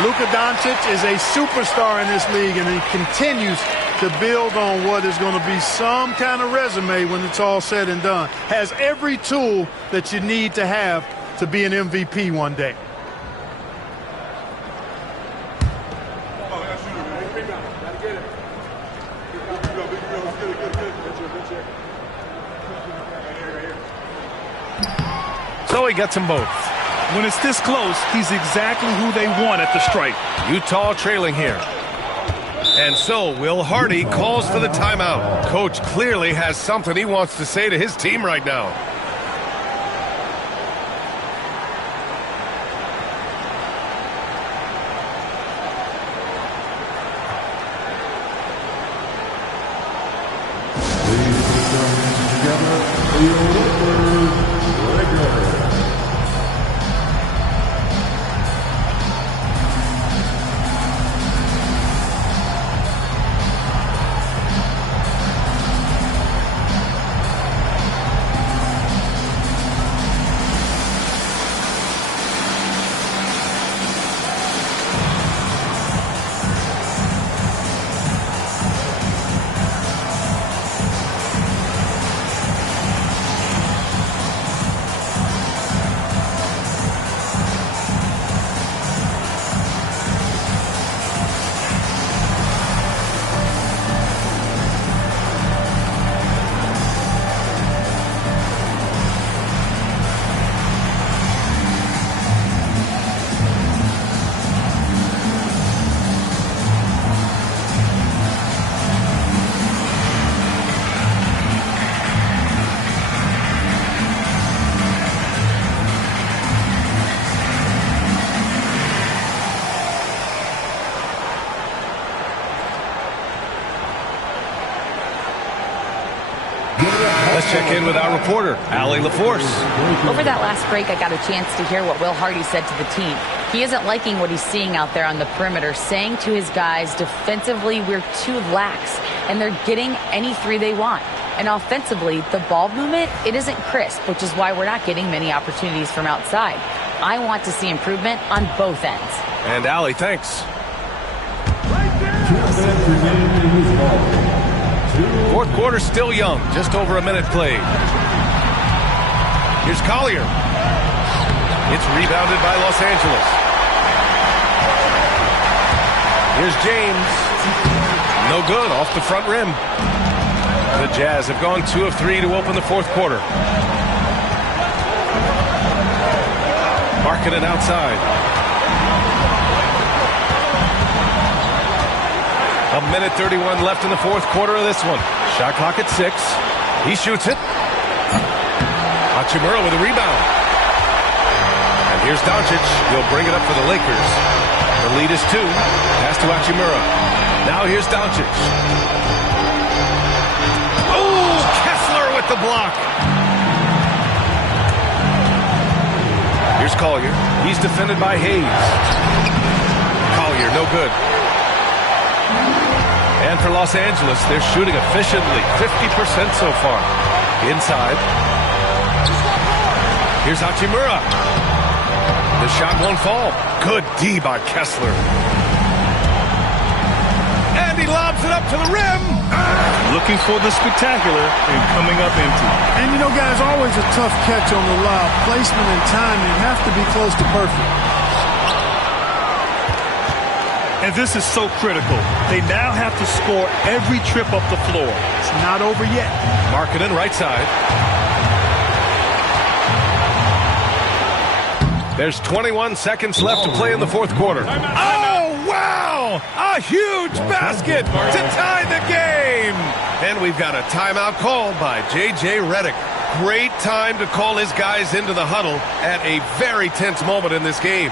Luka Doncic is a superstar in this league, and he continues to build on what is going to be some kind of resume when it's all said and done. Has every tool that you need to have to be an MVP one day. So he gets them both. when it's this close, he's exactly who they want at the stripe. Utah trailing here. And so Will Hardy calls for the timeout. Coach clearly has something he wants to say to his team right now. Let's check in with our reporter, Allie LaForce. Over that last break, I got a chance to hear what Will Hardy said to the team. He isn't liking what he's seeing out there on the perimeter, saying to his guys, defensively, we're too lax, and they're getting any three they want. And offensively, the ball movement, it isn't crisp, which is why we're not getting many opportunities from outside. I want to see improvement on both ends. And Allie, thanks. Fourth quarter still young, just over a minute played. Here's Collier. It's rebounded by Los Angeles. Here's James. No good, off the front rim. The Jazz have gone 2 of 3 to open the fourth quarter. Markkanen outside. A minute 31 left in the fourth quarter of this one. Shot clock at 6. He shoots it. Hachimura with a rebound. And here's Doncic. He'll bring it up for the Lakers. The lead is 2. Pass to Hachimura. Now here's Doncic. Oh, Kessler with the block. Here's Collier. He's defended by Hayes. Collier, no good. And for Los Angeles, they're shooting efficiently, 50% so far. Inside. Here's Hachimura. The shot won't fall. Good D by Kessler. And he lobs it up to the rim. Looking for the spectacular and coming up empty. And you know, guys, always a tough catch on the lob. Placement and timing have to be close to perfect. And this is so critical. They now have to score every trip up the floor. It's not over yet. Markkanen right side. There's 21 seconds left to play in the fourth quarter. Oh, wow! A huge basket to tie the game! And we've got a timeout called by J.J. Redick. Great time to call his guys into the huddle at a very tense moment in this game.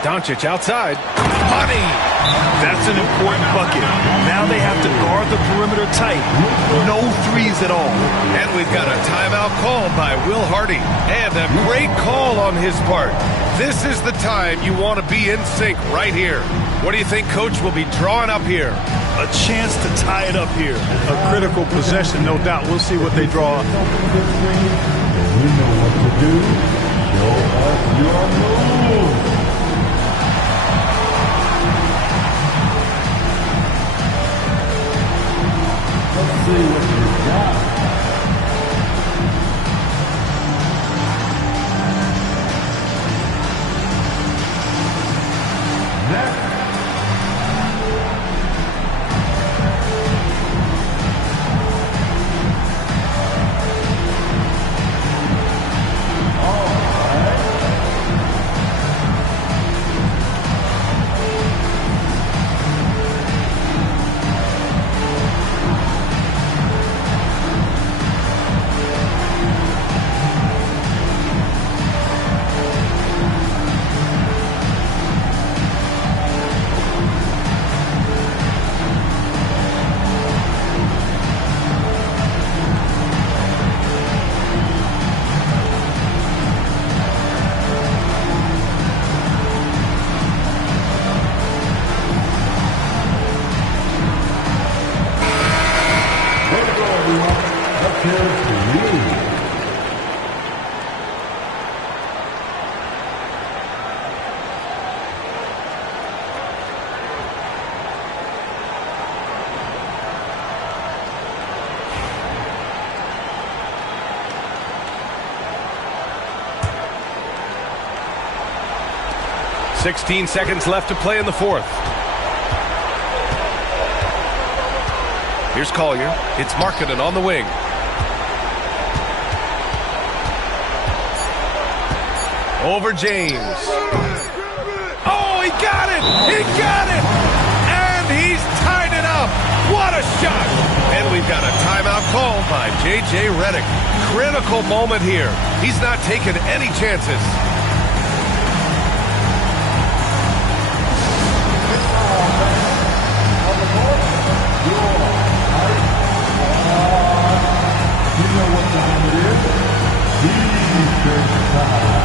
Doncic outside. Money! That's an important bucket. Now they have to guard the perimeter tight. No threes at all. And we've got a timeout called by Will Hardy. And a great call on his part. This is the time you want to be in sync right here. What do you think Coach will be drawing up here? A chance to tie it up here. A critical possession, no doubt. We'll see what they draw up. You know what to do. Show us your moves. Let's see what you got. Next. $16 seconds left to play in the fourth. Here's Collier. It's Markkanen on the wing. Over James. Oh, he got it! He got it! And he's tied it up! What a shot! And we've got a timeout called by J.J. Redick. Critical moment here. He's not taking any chances. You know what time it is? T-shirt time.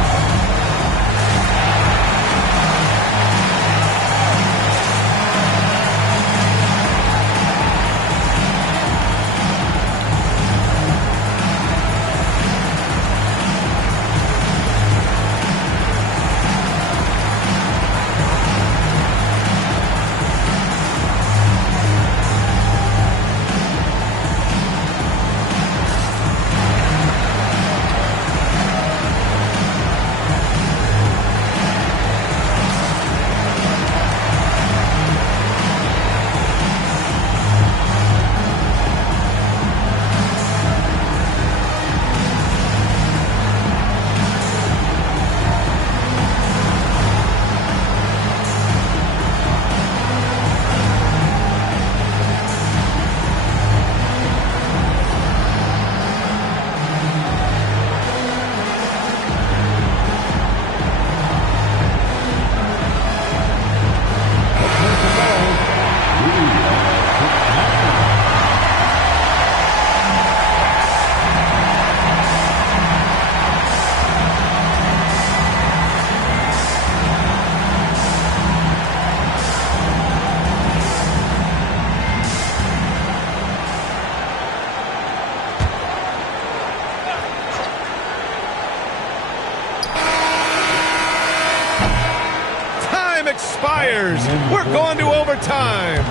Expires. We're going to overtime.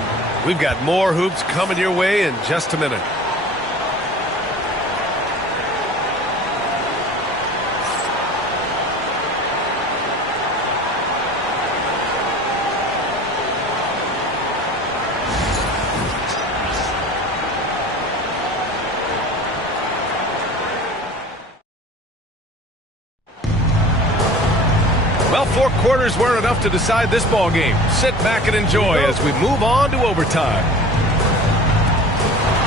We've got more hoops coming your way in just a minute. Well, 4 quarters weren't enough to decide this ball game. Sit back and enjoy as we move on to overtime.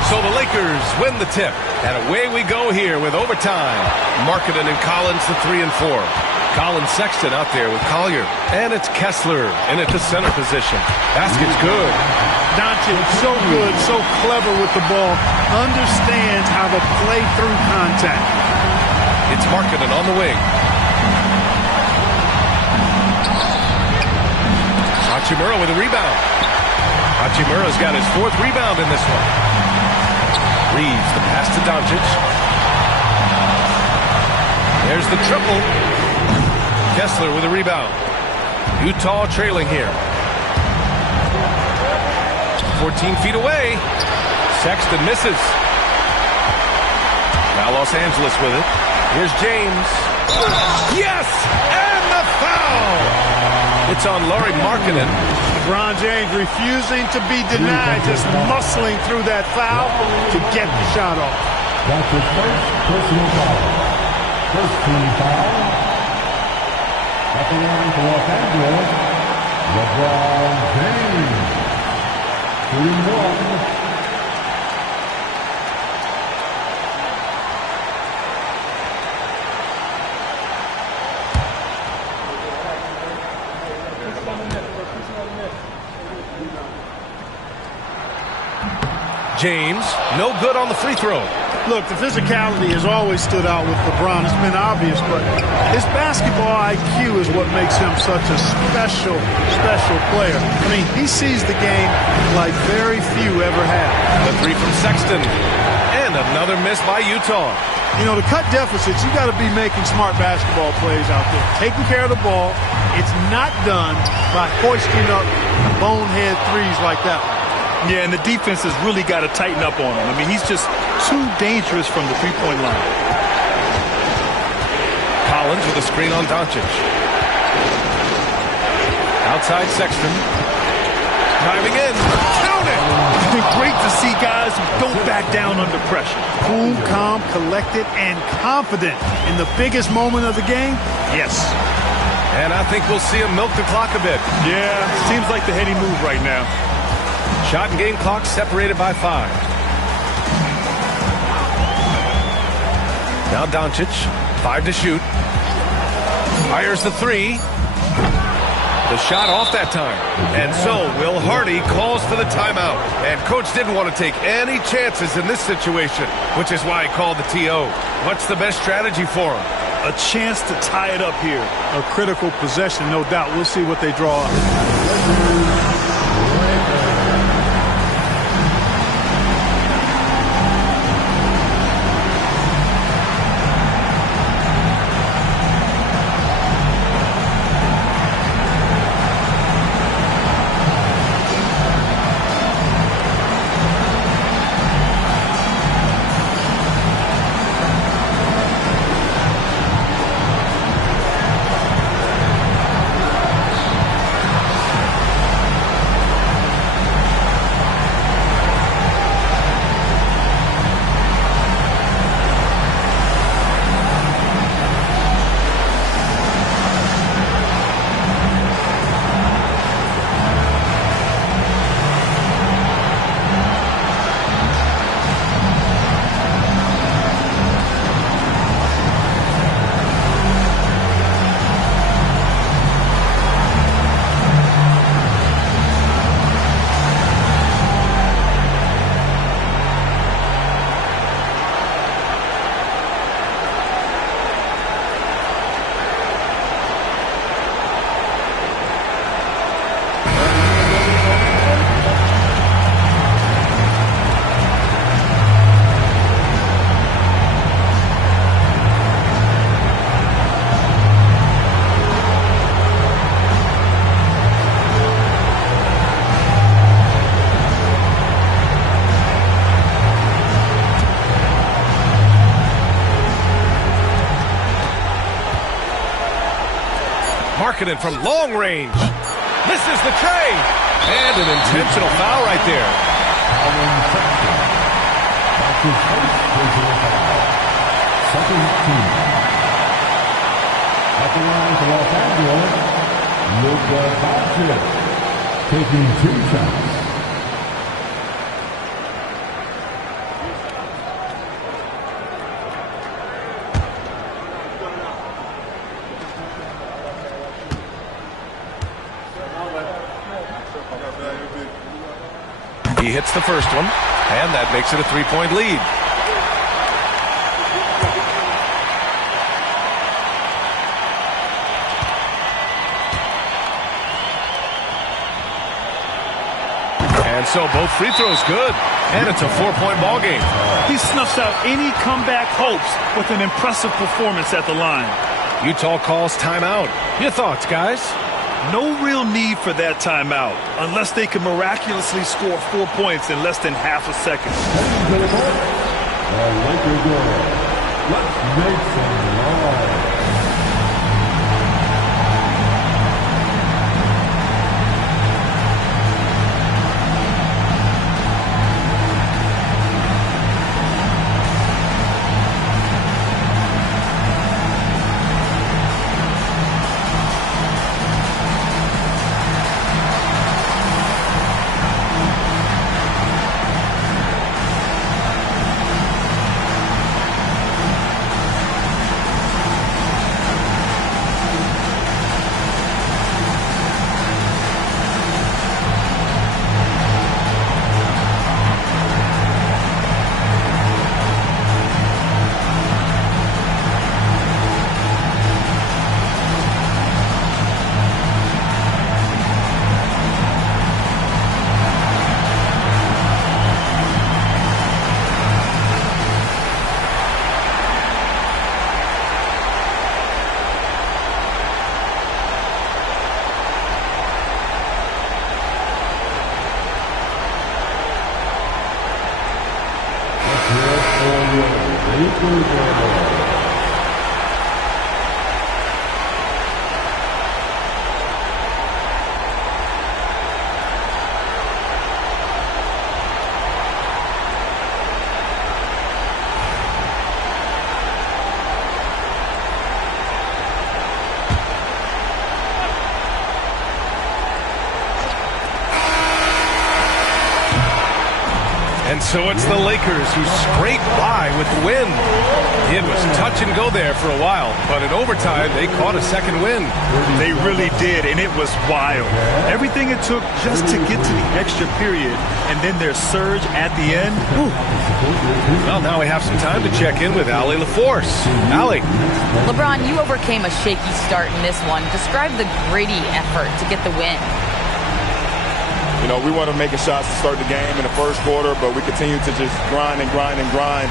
So the Lakers win the tip, and away we go here with overtime. Markkanen and Collins, the 3 and 4. Colin Sexton out there with Collier. And it's Kessler in at the center position. Basket's good. Doncic, so good, so clever with the ball. Understands how to play through contact. It's Markkanen on the wing. Hachimura with a rebound. Hachimura's got his 4th rebound in this one. Reeves, the pass to Doncic. There's the triple. Kessler with a rebound. Utah trailing here. 14 feet away. Sexton misses. Now Los Angeles with it. Here's James. Yes! And the foul! It's on Lauri Markkanen. LeBron James refusing to be denied, just muscling through that foul to get the shot off. That's his first personal foul. First team foul. At the line for Los Angeles, LeBron James. 3-1. James, no good on the free throw. Look, the physicality has always stood out with LeBron. It's been obvious, but his basketball IQ is what makes him such a special player. I mean, he sees the game like very few ever have. The 3 from Sexton. And another miss by Utah. You know, to cut deficits, you got to be making smart basketball plays out there. Taking care of the ball. It's not done by hoisting up bonehead threes like that one. Yeah, and the defense has really got to tighten up on him. I mean, he's just too dangerous from the three-point line. Collins with a screen on Doncic. Outside Sexton. Driving in. Count it! It's been great to see guys who don't back down under pressure. Cool, calm, collected, and confident in the biggest moment of the game. Yes. And I think we'll see him milk the clock a bit. Yeah, seems like the heady move right now. Shot and game clock separated by 5. Now Doncic, 5 to shoot. Fires the 3. The shot off that time. And so Will Hardy calls for the timeout. And coach didn't want to take any chances in this situation, which is why he called the TO. What's the best strategy for him? A chance to tie it up here. A critical possession, no doubt. We'll see what they draw up. Markkanen from long range. Misses the tray. And an intentional foul right there. Second team. At the line for Los Angeles, Luka Doncic taking 2 shots. He hits the first one, and that makes it a 3-point lead. And so both free throws good, and it's a 4-point ball game. He snuffs out any comeback hopes with an impressive performance at the line. Utah calls timeout. Your thoughts, guys? No real need for that timeout, unless they can miraculously score 4 points in less than half a second. Let's make some noise. And so it's the Lakers who scrape by with the win. It was touch and go there for a while, but in overtime, they caught a second win. They really did, and it was wild. Everything it took just to get to the extra period, and then their surge at the end. Whew. Well, now we have some time to check in with Allie LaForce. Allie. LeBron, you overcame a shaky start in this one. Describe the gritty effort to get the win. You know, we wanted to make shots to start the game in the first quarter, but we continued to just grind and grind and grind.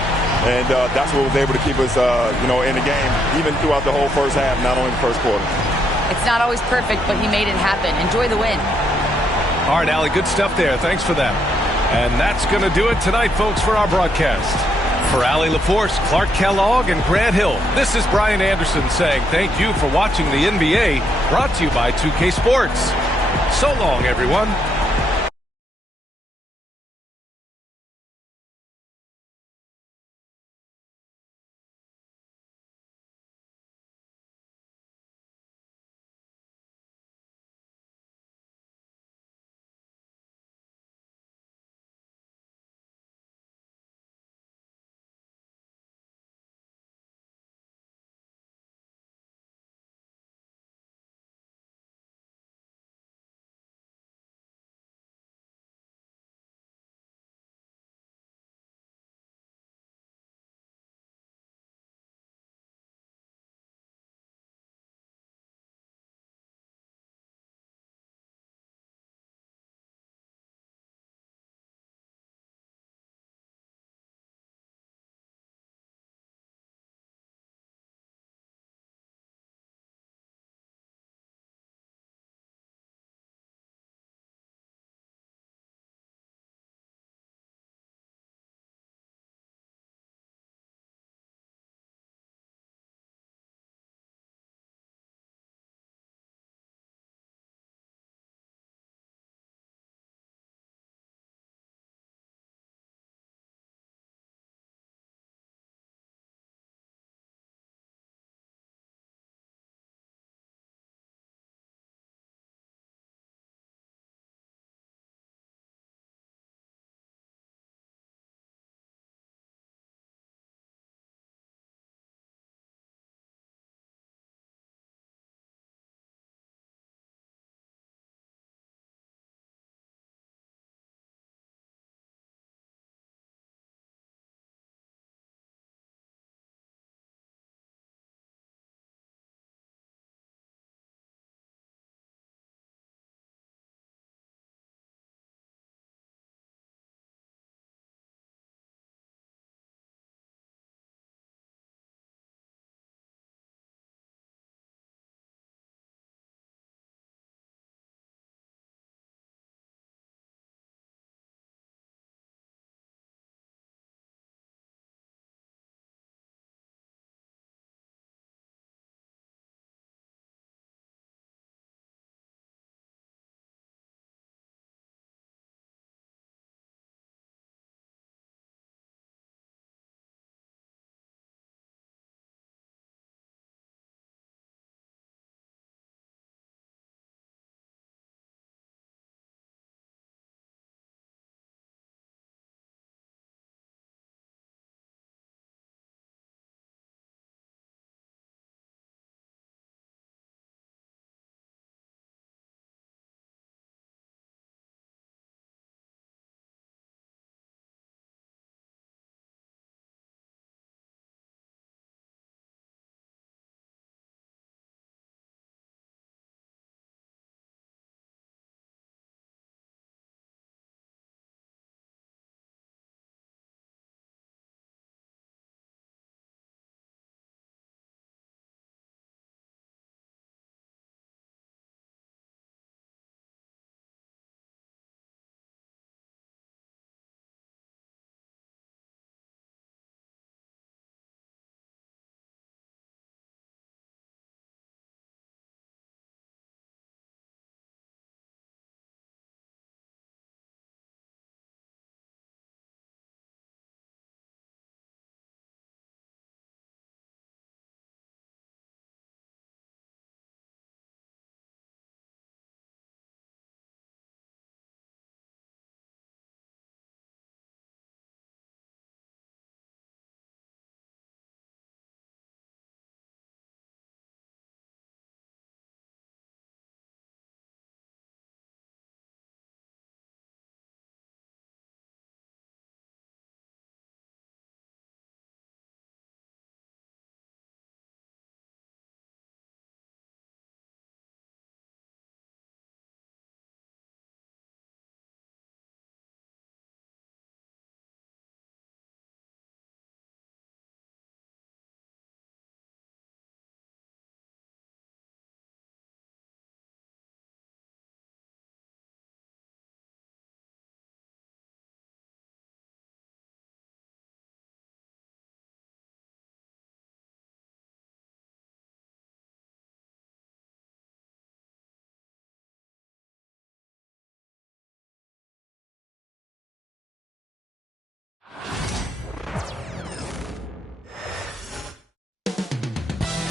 And that's what was able to keep us, in the game, even throughout the whole first half, not only the first quarter. It's not always perfect, but he made it happen. Enjoy the win. All right, Allie, good stuff there. Thanks for that. And that's going to do it tonight, folks, for our broadcast. For Allie LaForce, Clark Kellogg, and Grant Hill, this is Brian Anderson saying thank you for watching the NBA, brought to you by 2K Sports. So long, everyone.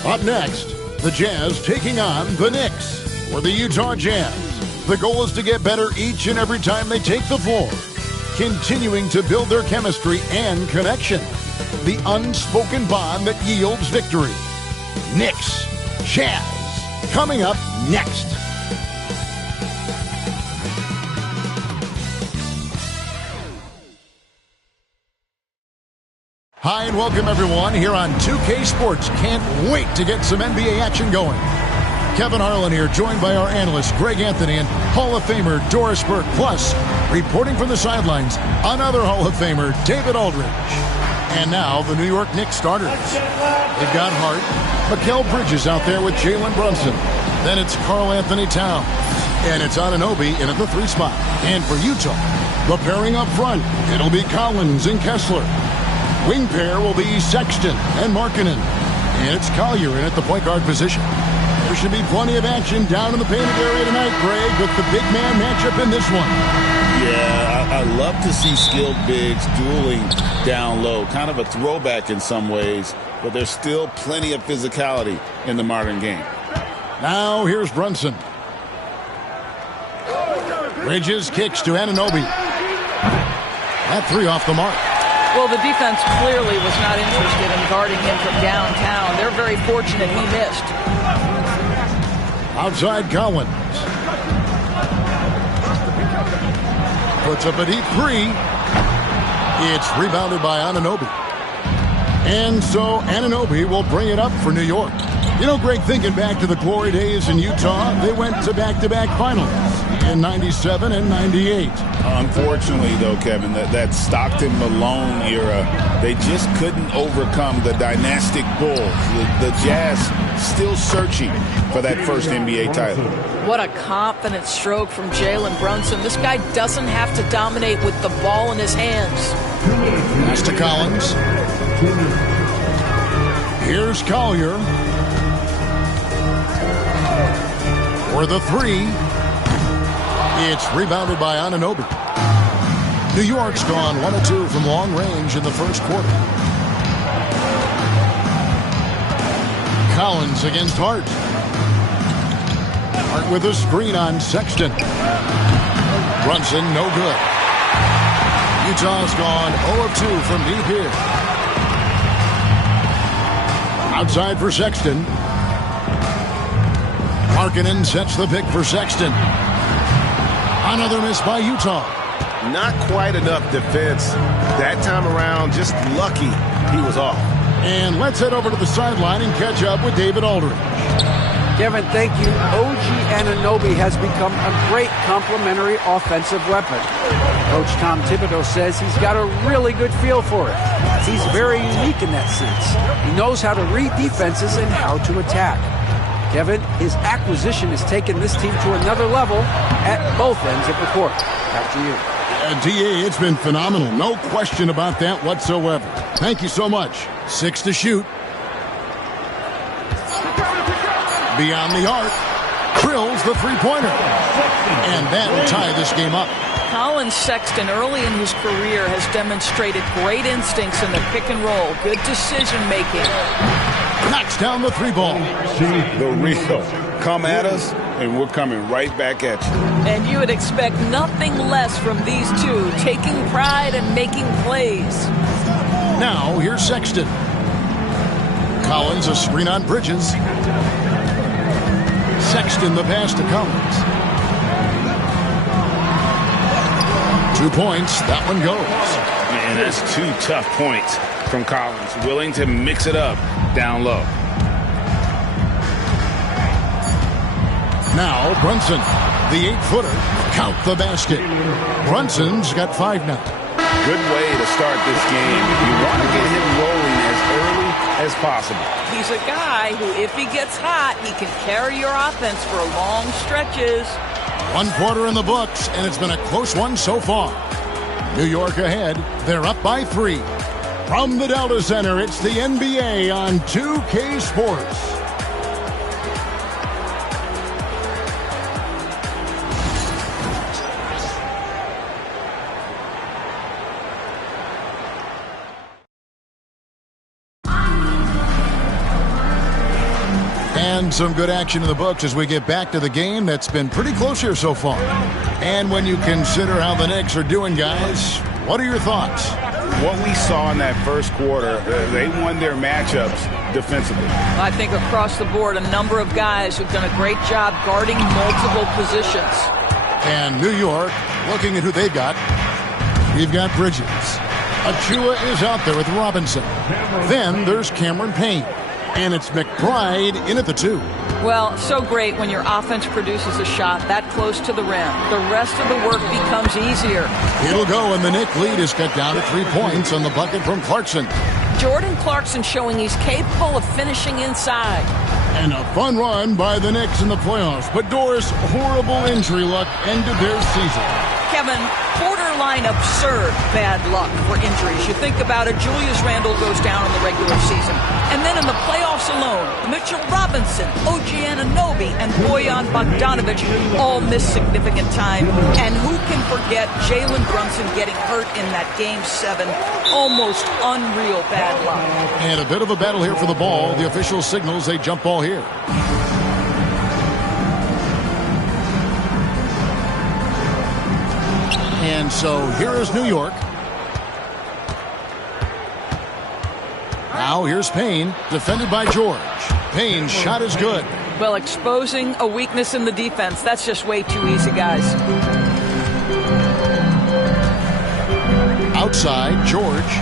Up next, the Jazz taking on the Knicks for the Utah Jazz. The goal is to get better each and every time they take the floor, continuing to build their chemistry and connection, the unspoken bond that yields victory. Knicks, Jazz, coming up next. Hi and welcome everyone here on 2K Sports. Can't wait to get some NBA action going. Kevin Harlan here, joined by our analyst Greg Anthony and Hall of Famer Doris Burke. Plus, reporting from the sidelines, another Hall of Famer, David Aldridge. And now, the New York Knicks starters. They've got Hart, Mikal Bridges out there with Jalen Brunson. Then it's Karl Anthony Towns. And it's Anunoby in at the 3 spot. And for Utah, the pairing up front, it'll be Collins and Kessler. Wing pair will be Sexton and Markkanen. And it's Collier in at the point guard position. There should be plenty of action down in the painted area tonight, Greg, with the big man matchup in this one. Yeah, I love to see skilled bigs dueling down low. Kind of a throwback in some ways, but there's still plenty of physicality in the modern game. Now here's Brunson. Bridges kicks to Anunoby. That 3 off the mark. Well, the defense clearly was not interested in guarding him from downtown. They're very fortunate he missed. Outside Collins. Puts up a deep 3. It's rebounded by Anunoby. And so Anunoby will bring it up for New York. You know, Greg, thinking back to the glory days in Utah, they went to back-to-back finals in 97 and 98. Unfortunately, though, Kevin, that Stockton Malone era, they just couldn't overcome the dynastic Bulls. The Jazz still searching for that first NBA title. What a confident stroke from Jalen Brunson. This guy doesn't have to dominate with the ball in his hands. Pass to Collins. Here's Collier. For the 3. It's rebounded by Anunoby. New York's gone 1 of 2 from long range in the first quarter. Collins against Hart. Hart with a screen on Sexton. Brunson, no good. Utah's gone 0 of 2 from deep here. Outside for Sexton. Markkanen sets the pick for Sexton. Another miss by Utah. Not quite enough defense that time around. Just lucky he was off. And let's head over to the sideline and catch up with David Aldridge. Kevin, thank you. OG Anunoby has become a great complementary offensive weapon. Coach Tom Thibodeau says he's got a really good feel for it. He's very unique in that sense. He knows how to read defenses and how to attack. Kevin, his acquisition has taken this team to another level at both ends of the court. Back to you. D.A., it's been phenomenal. No question about that whatsoever. Thank you so much. 6 to shoot. Beyond the arc. Drills the three-pointer. And that will tie this game up. Colin Sexton, early in his career, has demonstrated great instincts in the pick and roll. Good decision-making. Knocks down the 3-ball. The real. Come at us, and we're coming right back at you. And you would expect nothing less from these two, taking pride and making plays. Now, here's Sexton. Collins, a screen on Bridges. Sexton, the pass to Collins. 2 points. That one goes. Man, that's 2 tough points from Collins. Willing to mix it up down low. Now, Brunson, the 8-footer. Count the basket. Brunson's got 5 now. Good way to start this game. You want to get him rolling as early as possible. He's a guy who, if he gets hot, he can carry your offense for long stretches. 1 quarter in the books, and it's been a close one so far. New York ahead. They're up by 3. From the Delta Center, it's the NBA on 2K Sports. some good action in the books as we get back to the game that's been pretty close here so far. And when you consider how the Knicks are doing, guys, what are your thoughts? What we saw in that first quarter, they won their matchups defensively. I think across the board, a number of guys who've done a great job guarding multiple positions. And New York, looking at who they've got, we've got Bridges. Achua is out there with Robinson. Then there's Cameron Payne. And it's McBride in at the 2. Well, so great when your offense produces a shot that close to the rim. The rest of the work becomes easier. It'll go, and the Knick lead is cut down to 3 points on the bucket from Clarkson. Jordan Clarkson showing he's capable of finishing inside. And a fun run by the Knicks in the playoffs. But Doris, horrible injury luck ended their season. Kevin, borderline absurd bad luck for injuries. You think about it, Julius Randle goes down in the regular season. And then in the playoffs alone, Mitchell Robinson, OG Anunoby, and Bojan Bogdanovic all miss significant time. And who can forget Jalen Brunson getting hurt in that Game 7? Almost unreal bad luck. And a bit of a battle here for the ball. The official signals a jump ball here. And so here is New York. Now here's Payne, defended by George. Payne's shot is good. Well, exposing a weakness in the defense, that's just way too easy, guys. Outside, George.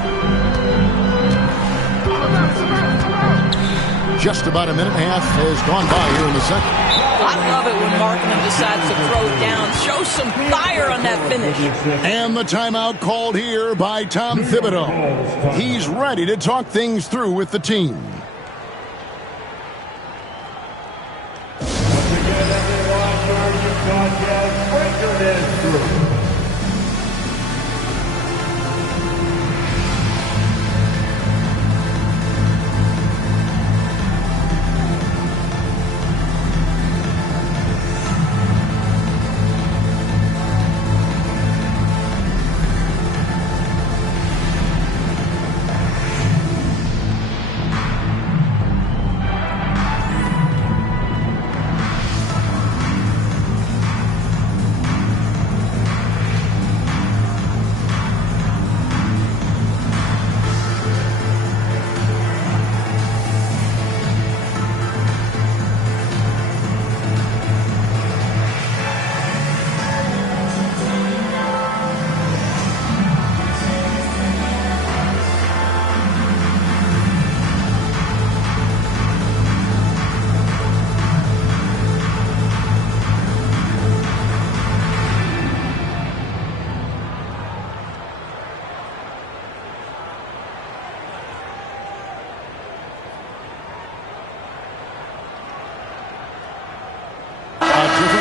Just about a minute and a half has gone by here in the second. I love it when Markkanen decides to throw it down. Show some fire on that finish. And the timeout called here by Tom Thibodeau. He's ready to talk things through with the team. Once again, everyone, your podcast record is through.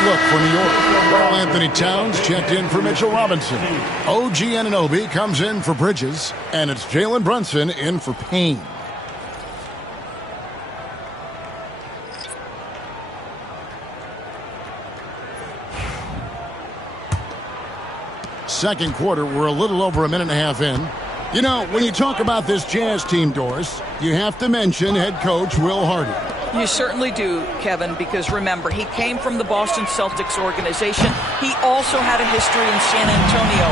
Look for New York. Karl-Anthony Towns checked in for Mitchell Robinson. OG Anunoby comes in for Bridges, and it's Jalen Brunson in for Payne. Second quarter, we're a little over a minute and a half in. You know, when you talk about this Jazz team, Doris, you have to mention head coach Will Hardy. You certainly do, Kevin, because remember, he came from the Boston Celtics organization. He also had a history in San Antonio.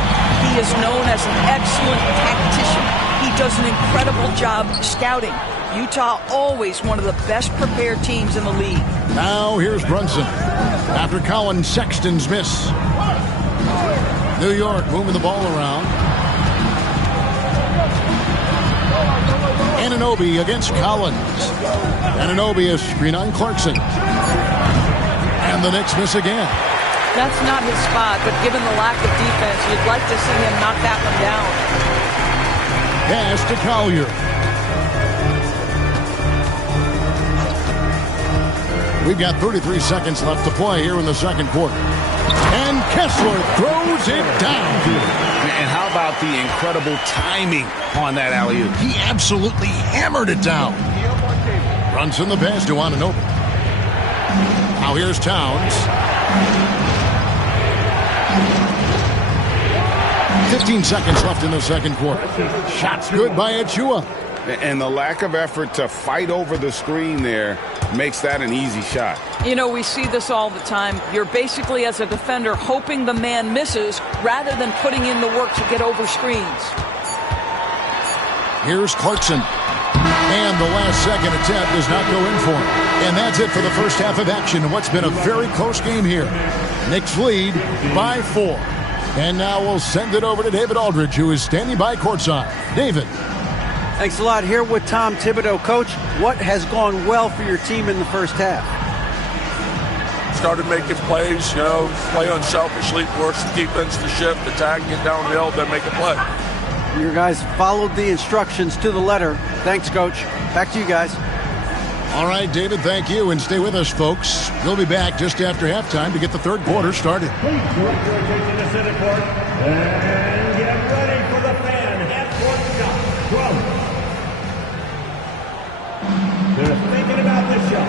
He is known as an excellent tactician. He does an incredible job scouting. Utah always one of the best prepared teams in the league. Now here's Brunson after Colin Sexton's miss. New York moving the ball around. Anunoby against Collins. Anunoby is screen on Clarkson. And the Knicks miss again. That's not his spot, but given the lack of defense, you'd like to see him knock that one down. Pass to Collier. We've got 33 seconds left to play here in the second quarter. And Kessler throws it down. And how about the incredible timing on that alley-oop? He absolutely hammered it down. Brunson the pass to Anunoby. Now here's Towns. 15 seconds left in the second quarter. Shots good by Achua. And the lack of effort to fight over the screen there makes that an easy shot. You know, we see this all the time. You're basically, as a defender, hoping the man misses rather than putting in the work to get over screens. Here's Clarkson. And the last second attempt does not go in for him. And that's it for the first half of action in what's been a very close game here. Knicks lead by 4. And now we'll send it over to David Aldridge, who is standing by courtside. David. Thanks a lot. Here with Tom Thibodeau. Coach, what has gone well for your team in the first half? Started making plays, play unselfishly, force the defense to shift, attack, get downhill, then make a play. Your guys followed the instructions to the letter. Thanks, Coach. Back to you guys. All right, David, thank you. And stay with us, folks. We'll be back just after halftime to get the third quarter started. Please direct your attention to center court and get ready for the fan half-court shot. They're thinking about this shot.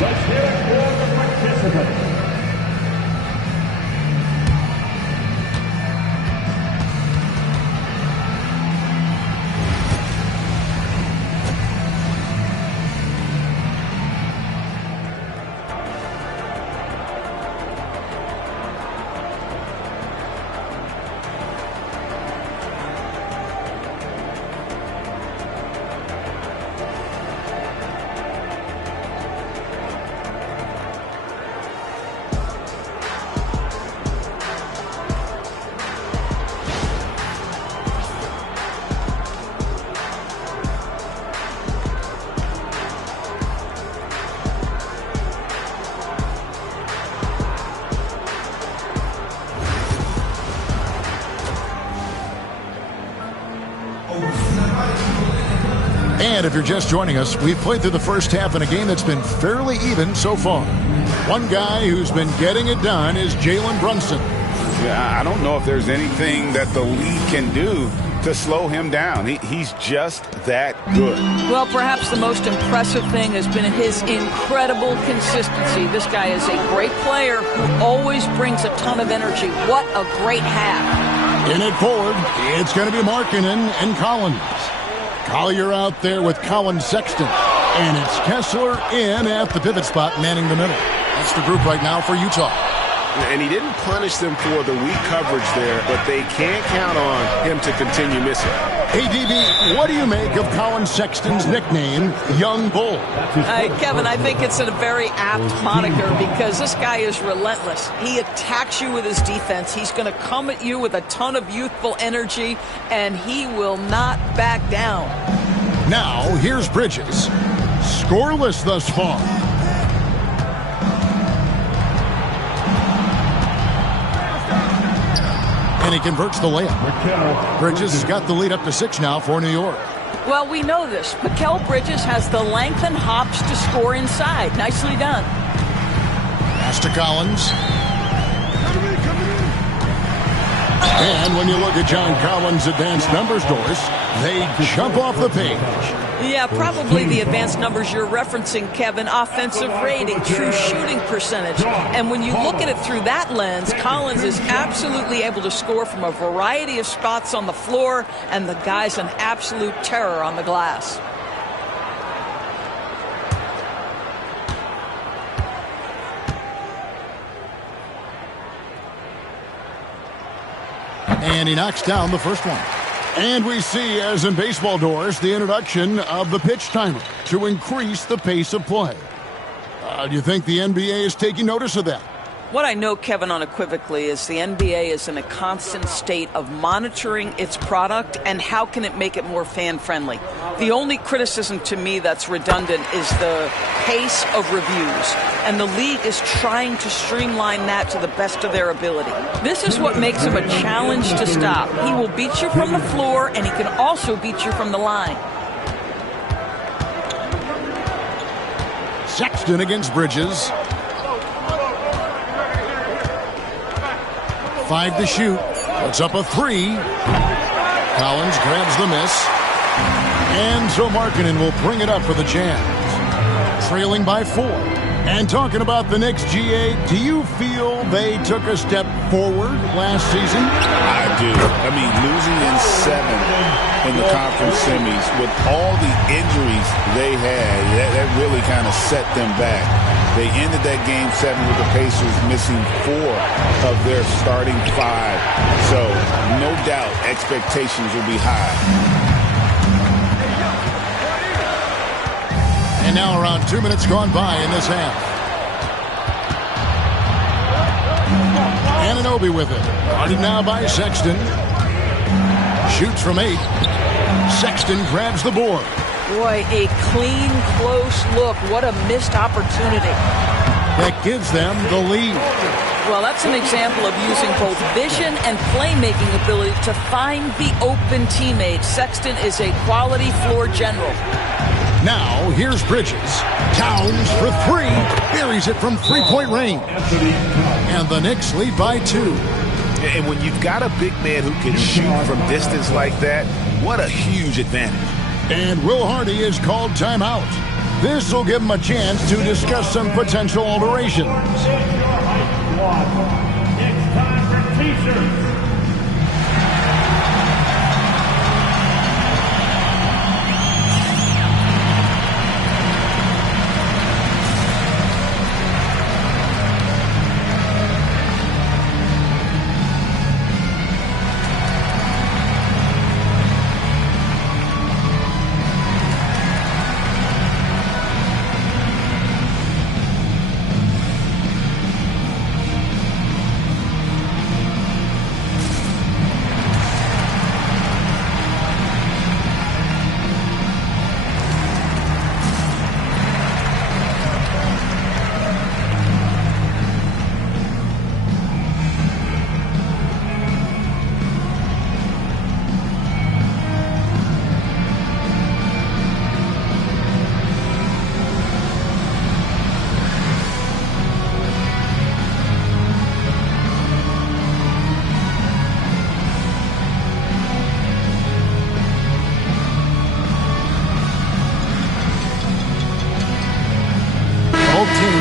Let's hear it for the participants. And if you're just joining us, we've played through the first half in a game that's been fairly even so far. One guy who's been getting it done is Jalen Brunson. Yeah, I don't know if there's anything that the league can do to slow him down. He's just that good. Well, perhaps the most impressive thing has been his incredible consistency. This guy is a great player who always brings a ton of energy. What a great half. In it forward, it's going to be Markkanen and Collins. Collier out there with Colin Sexton. And it's Kessler in at the pivot spot, manning the middle. That's the group right now for Utah. And he didn't punish them for the weak coverage there, but they can't count on him to continue missing. Hey, DB, what do you make of Colin Sexton's nickname, Young Bull? Kevin, I think it's a very apt moniker because this guy is relentless. He attacks you with his defense. He's going to come at you with a ton of youthful energy, and he will not back down. Now, here's Bridges. Scoreless thus far. And he converts the layup. Bridges has got the lead up to 6 now for New York. Well, we know this. Mikal Bridges has the length and hops to score inside. Nicely done. Pass to Collins. And when you look at John Collins' advanced numbers, Doris, they jump off the page. Yeah, probably the advanced numbers you're referencing, Kevin. Offensive rating, true shooting percentage. And when you look at it through that lens, Collins is absolutely able to score from a variety of spots on the floor, and the guy's an absolute terror on the glass. And he knocks down the first one. And we see, as in baseball, Doris, the introduction of the pitch timer to increase the pace of play. Do you think the NBA is taking notice of that? What I know, Kevin, unequivocally is the NBA is in a constant state of monitoring its product and how can it make it more fan-friendly. The only criticism to me that's redundant is the pace of reviews, and the league is trying to streamline that to the best of their ability. This is what makes him a challenge to stop. He will beat you from the floor, and he can also beat you from the line. Sexton against Bridges. 5 to shoot. Puts up a 3. Collins grabs the miss. And so Markkanen will bring it up for the Jazz. Trailing by 4. And talking about the Knicks, GA, do you feel they took a step forward last season? I do. I mean, losing in 7 in the conference semis with all the injuries they had, that really kind of set them back. They ended that game 7 with the Pacers missing 4 of their starting 5. So, no doubt, expectations will be high. And now around 2 minutes gone by in this half. Anunoby with it. Guarded now by Sexton. Shoots from 8. Sexton grabs the board. Boy, a clean, close look. What a missed opportunity. That gives them the lead. Well, that's an example of using both vision and playmaking ability to find the open teammate. Sexton is a quality floor general. Now, here's Bridges. Towns for 3. Buries it from 3-point range. And the Knicks lead by 2. And when you've got a big man who can shoot from distance like that, what a huge advantage. And Will Hardy is called timeout. This will give him a chance to discuss some potential alterations. It's time for t-shirts.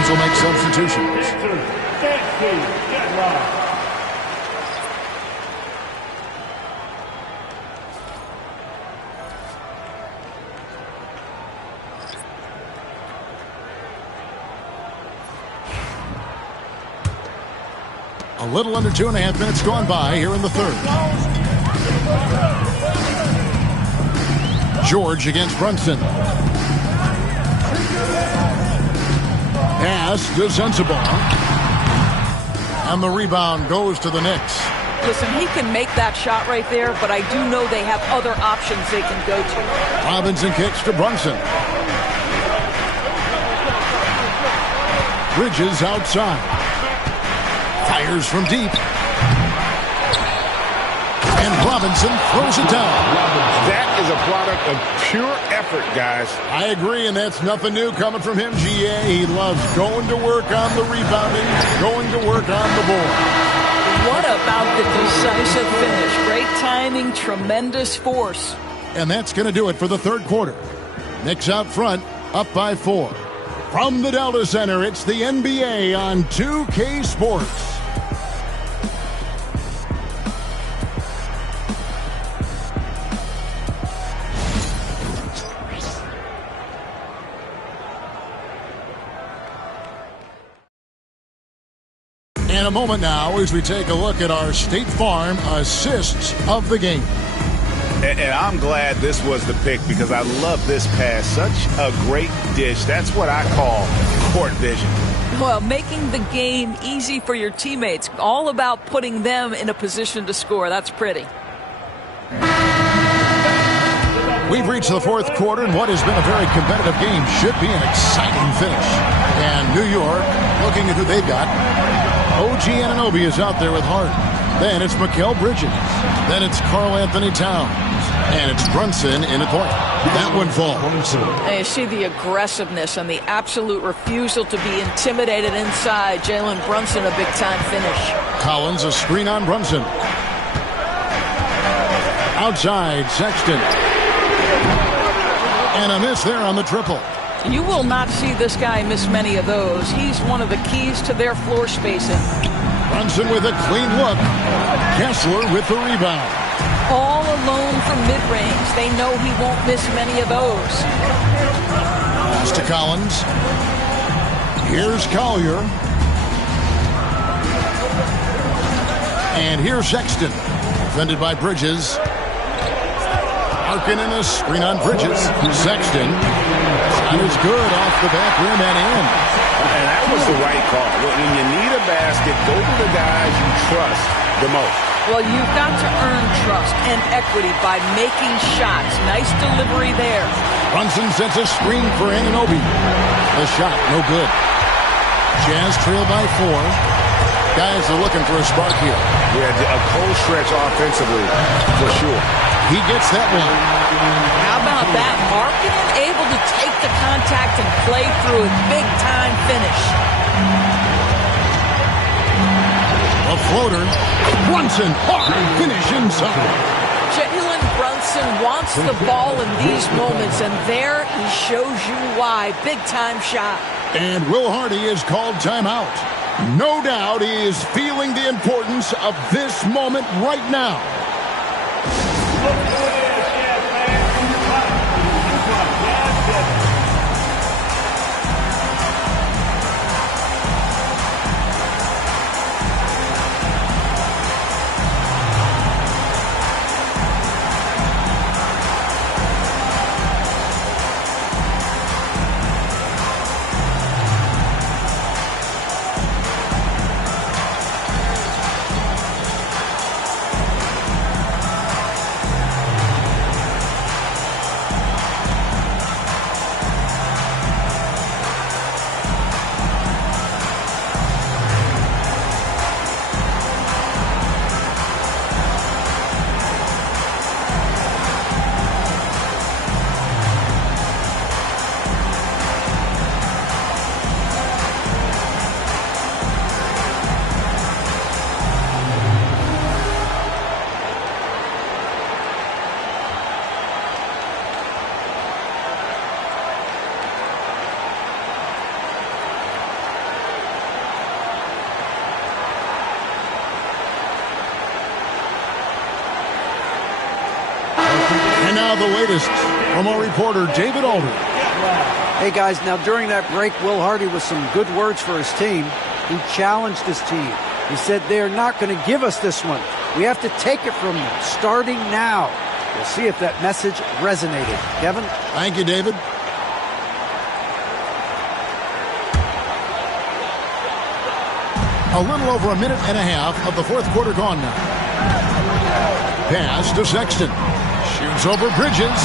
Will make substitutions. A little under 2.5 minutes gone by here in the third. George against Brunson. Pass to Sensabaugh. And the rebound goes to the Knicks. Listen, he can make that shot right there, but I do know they have other options they can go to. Robinson kicks to Brunson. Bridges outside. Fires from deep. And Robinson throws it down. That is a product of pure effort, guys. I agree, and that's nothing new coming from him, GA. He loves going to work on the rebounding, going to work on the board. What about the decisive finish? Great timing, tremendous force. And that's going to do it for the third quarter. Knicks out front, up by 4. From the Delta Center, it's the NBA on 2K Sports. In a moment now as we take a look at our State Farm assists of the game. And I'm glad this was the pick because I love this pass. Such a great dish. That's what I call court vision. Well, making the game easy for your teammates. All about putting them in a position to score. That's pretty. We've reached the fourth quarter, and what has been a very competitive game should be an exciting finish. And New York, looking at who they've got, OG Anunoby is out there with Hart. Then it's Mikal Bridges. Then it's Karl-Anthony Towns. And it's Brunson in at point. That one falls. And you see the aggressiveness and the absolute refusal to be intimidated inside. Jalen Brunson, a big-time finish. Collins, a screen on Brunson. Outside, Sexton. And a miss there on the triple. You will not see this guy miss many of those. He's one of the keys to their floor spacing. Brunson with a clean look. Kessler with the rebound. All alone from mid-range. They know he won't miss many of those. Pass to Collins. Here's Collier. And here's Sexton. Defended by Bridges. Arkin in a screen on Bridges. Sexton. Shot is good off the back rim and in. And that was the right call. When you need a basket, go to the guys you trust the most. Well, you've got to earn trust and equity by making shots. Nice delivery there. Brunson sets a screen for Anunoby. The shot, no good. Jazz trail by 4. Guys are looking for a spark here. Yeah, a cold stretch offensively, for sure. He gets that one. How about that? Markkanen able to take the contact and play through it. Big time finish. A floater. Brunson, hard finish inside. Jalen Brunson wants the ball in these moments, and there he shows you why. Big time shot. And Will Hardy is called timeout. No doubt he is feeling the importance of this moment right now. And now the latest from our reporter, David Aldridge. Hey, guys, now during that break, Will Hardy with some good words for his team. He challenged his team. He said they're not going to give us this one. We have to take it from them, starting now. We'll see if that message resonated. Kevin? Thank you, David. A little over a minute and a half of the fourth quarter gone now. Pass to Sexton. Shoots over Bridges.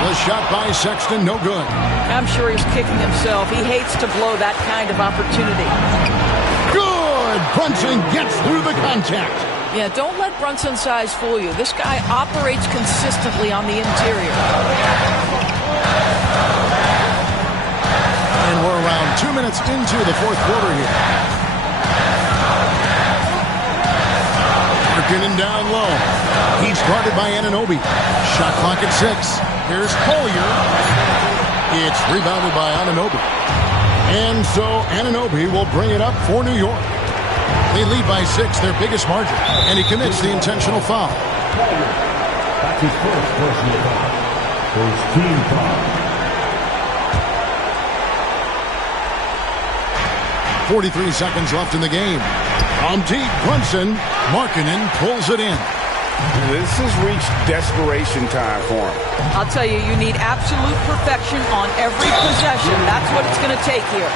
The shot by Sexton, no good. I'm sure he's kicking himself. He hates to blow that kind of opportunity. Good! Brunson gets through the contact. Yeah, don't let Brunson's size fool you. This guy operates consistently on the interior. And we're around 2 minutes into the fourth quarter here. Markkanen down low. He's guarded by Anunoby. Shot clock at 6. Here's Collier. It's rebounded by Anunoby. And so Anunoby will bring it up for New York. They lead by 6, their biggest margin. And he commits the intentional foul. That's his first personal foul. First team foul. 43 seconds left in the game. From deep, Brunson. Markkanen pulls it in. This has reached desperation time for him. I'll tell you, you need absolute perfection on every possession. That's what it's going to take here.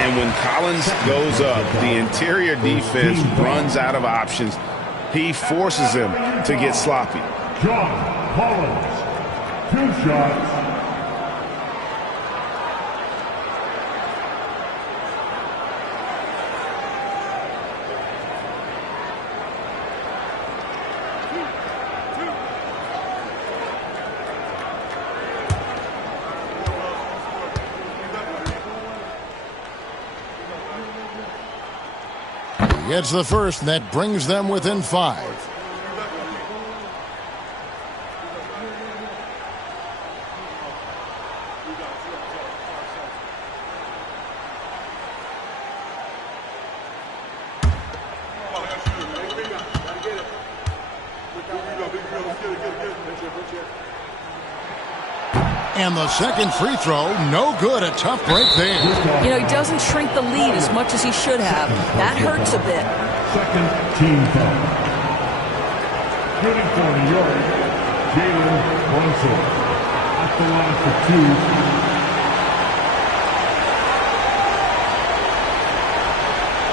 And when Collins goes up, the interior defense runs out of options. He forces them to get sloppy. John Collins, 2 shots. Gets the first, and that brings them within 5. And the second free throw, no good. A tough break there. You know, he doesn't shrink the lead as much as he should have. That hurts a bit. Second team foul. Shooting for New York, Jalen Brunson. At the line for 2.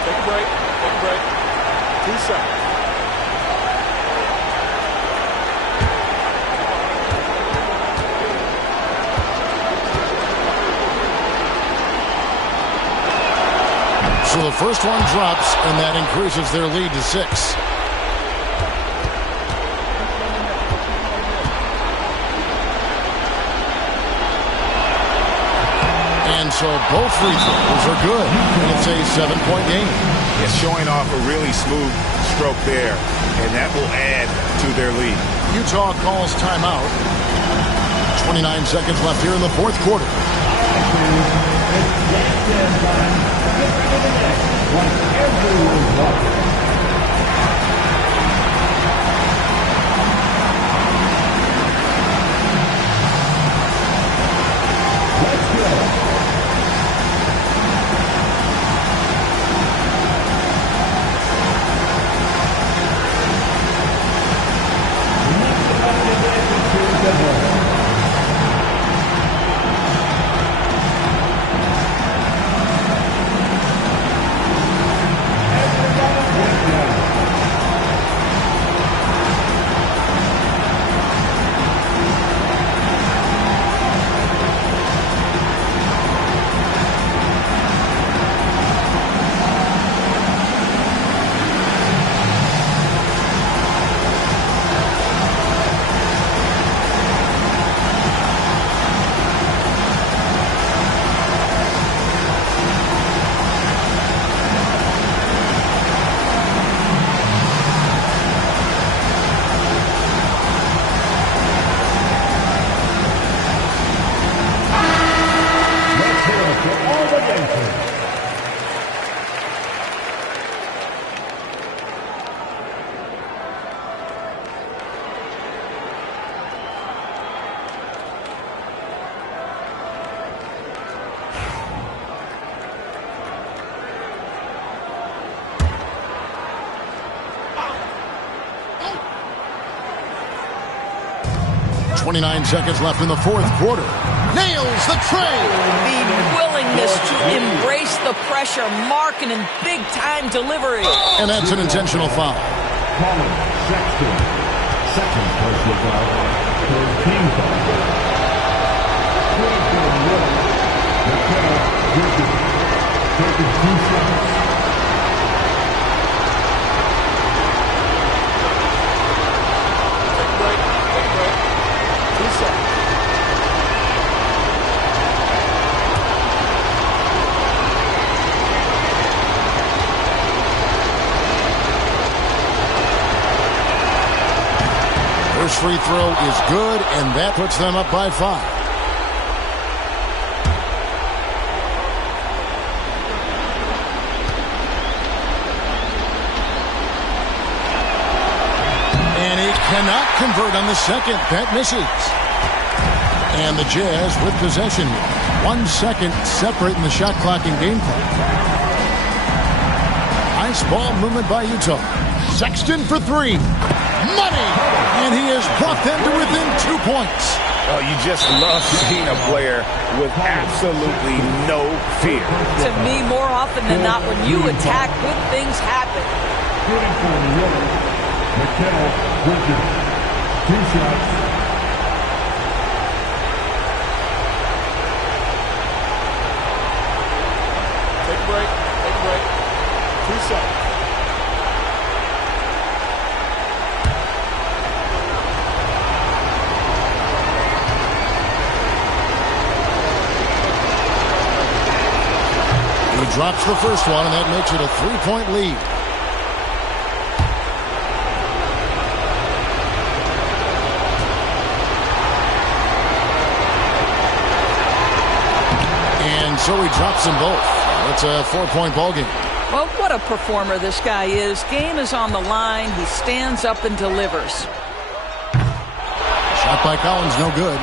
Take a break. Take a break. 2 seconds. So the first one drops, and that increases their lead to 6. And so both free throws are good. It's a 7-point game. It's showing off a really smooth stroke there, and that will add to their lead. Utah calls timeout. 29 seconds left here in the fourth quarter. .29 seconds left in the fourth quarter. Nails the tray. The willingness to embrace the pressure, marking and big-time delivery. And that's an intentional foul. Colin Sexton, second personal foul, third team foul. Shooting for New York, Mikal Bridges, taking 2 shots. First free throw is good, and that puts them up by 5. And he cannot convert on the second. That misses. And the Jazz with possession. 1 second separating the shot clock and game clock. Nice ball movement by Utah. Sexton for 3. Money! And he has brought them to within 2 points. Oh, you just love seeing a player with absolutely no fear. To me, more often than not, when you attack, good things happen. Shooting for New York, Mikal Bridges, 2 shots. Take a break. Take a break. 2 seconds. He drops the first one, and that makes it a 3-point lead. And so he drops them both. It's a 4-point ball game. Well, what a performer this guy is. Game is on the line. He stands up and delivers. Shot by Collins, no good.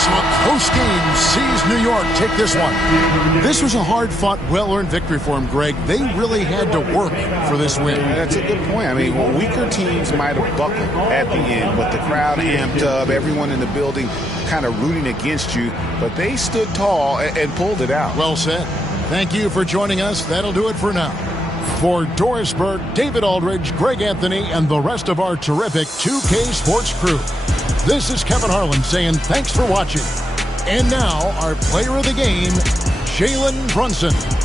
So a close game sees New York take this one. This was a hard-fought, well-earned victory for them, Greg. They really had to work for this win. That's a good point. I mean, weaker teams might have buckled at the end, but the crowd amped up, everyone in the building kind of rooting against you, but they stood tall and pulled it out. Well said. Thank you for joining us. That'll do it for now. For Doris Burke, David Aldridge, Greg Anthony, and the rest of our terrific 2K Sports crew, this is Kevin Harlan saying thanks for watching. And now, our player of the game, Jalen Brunson.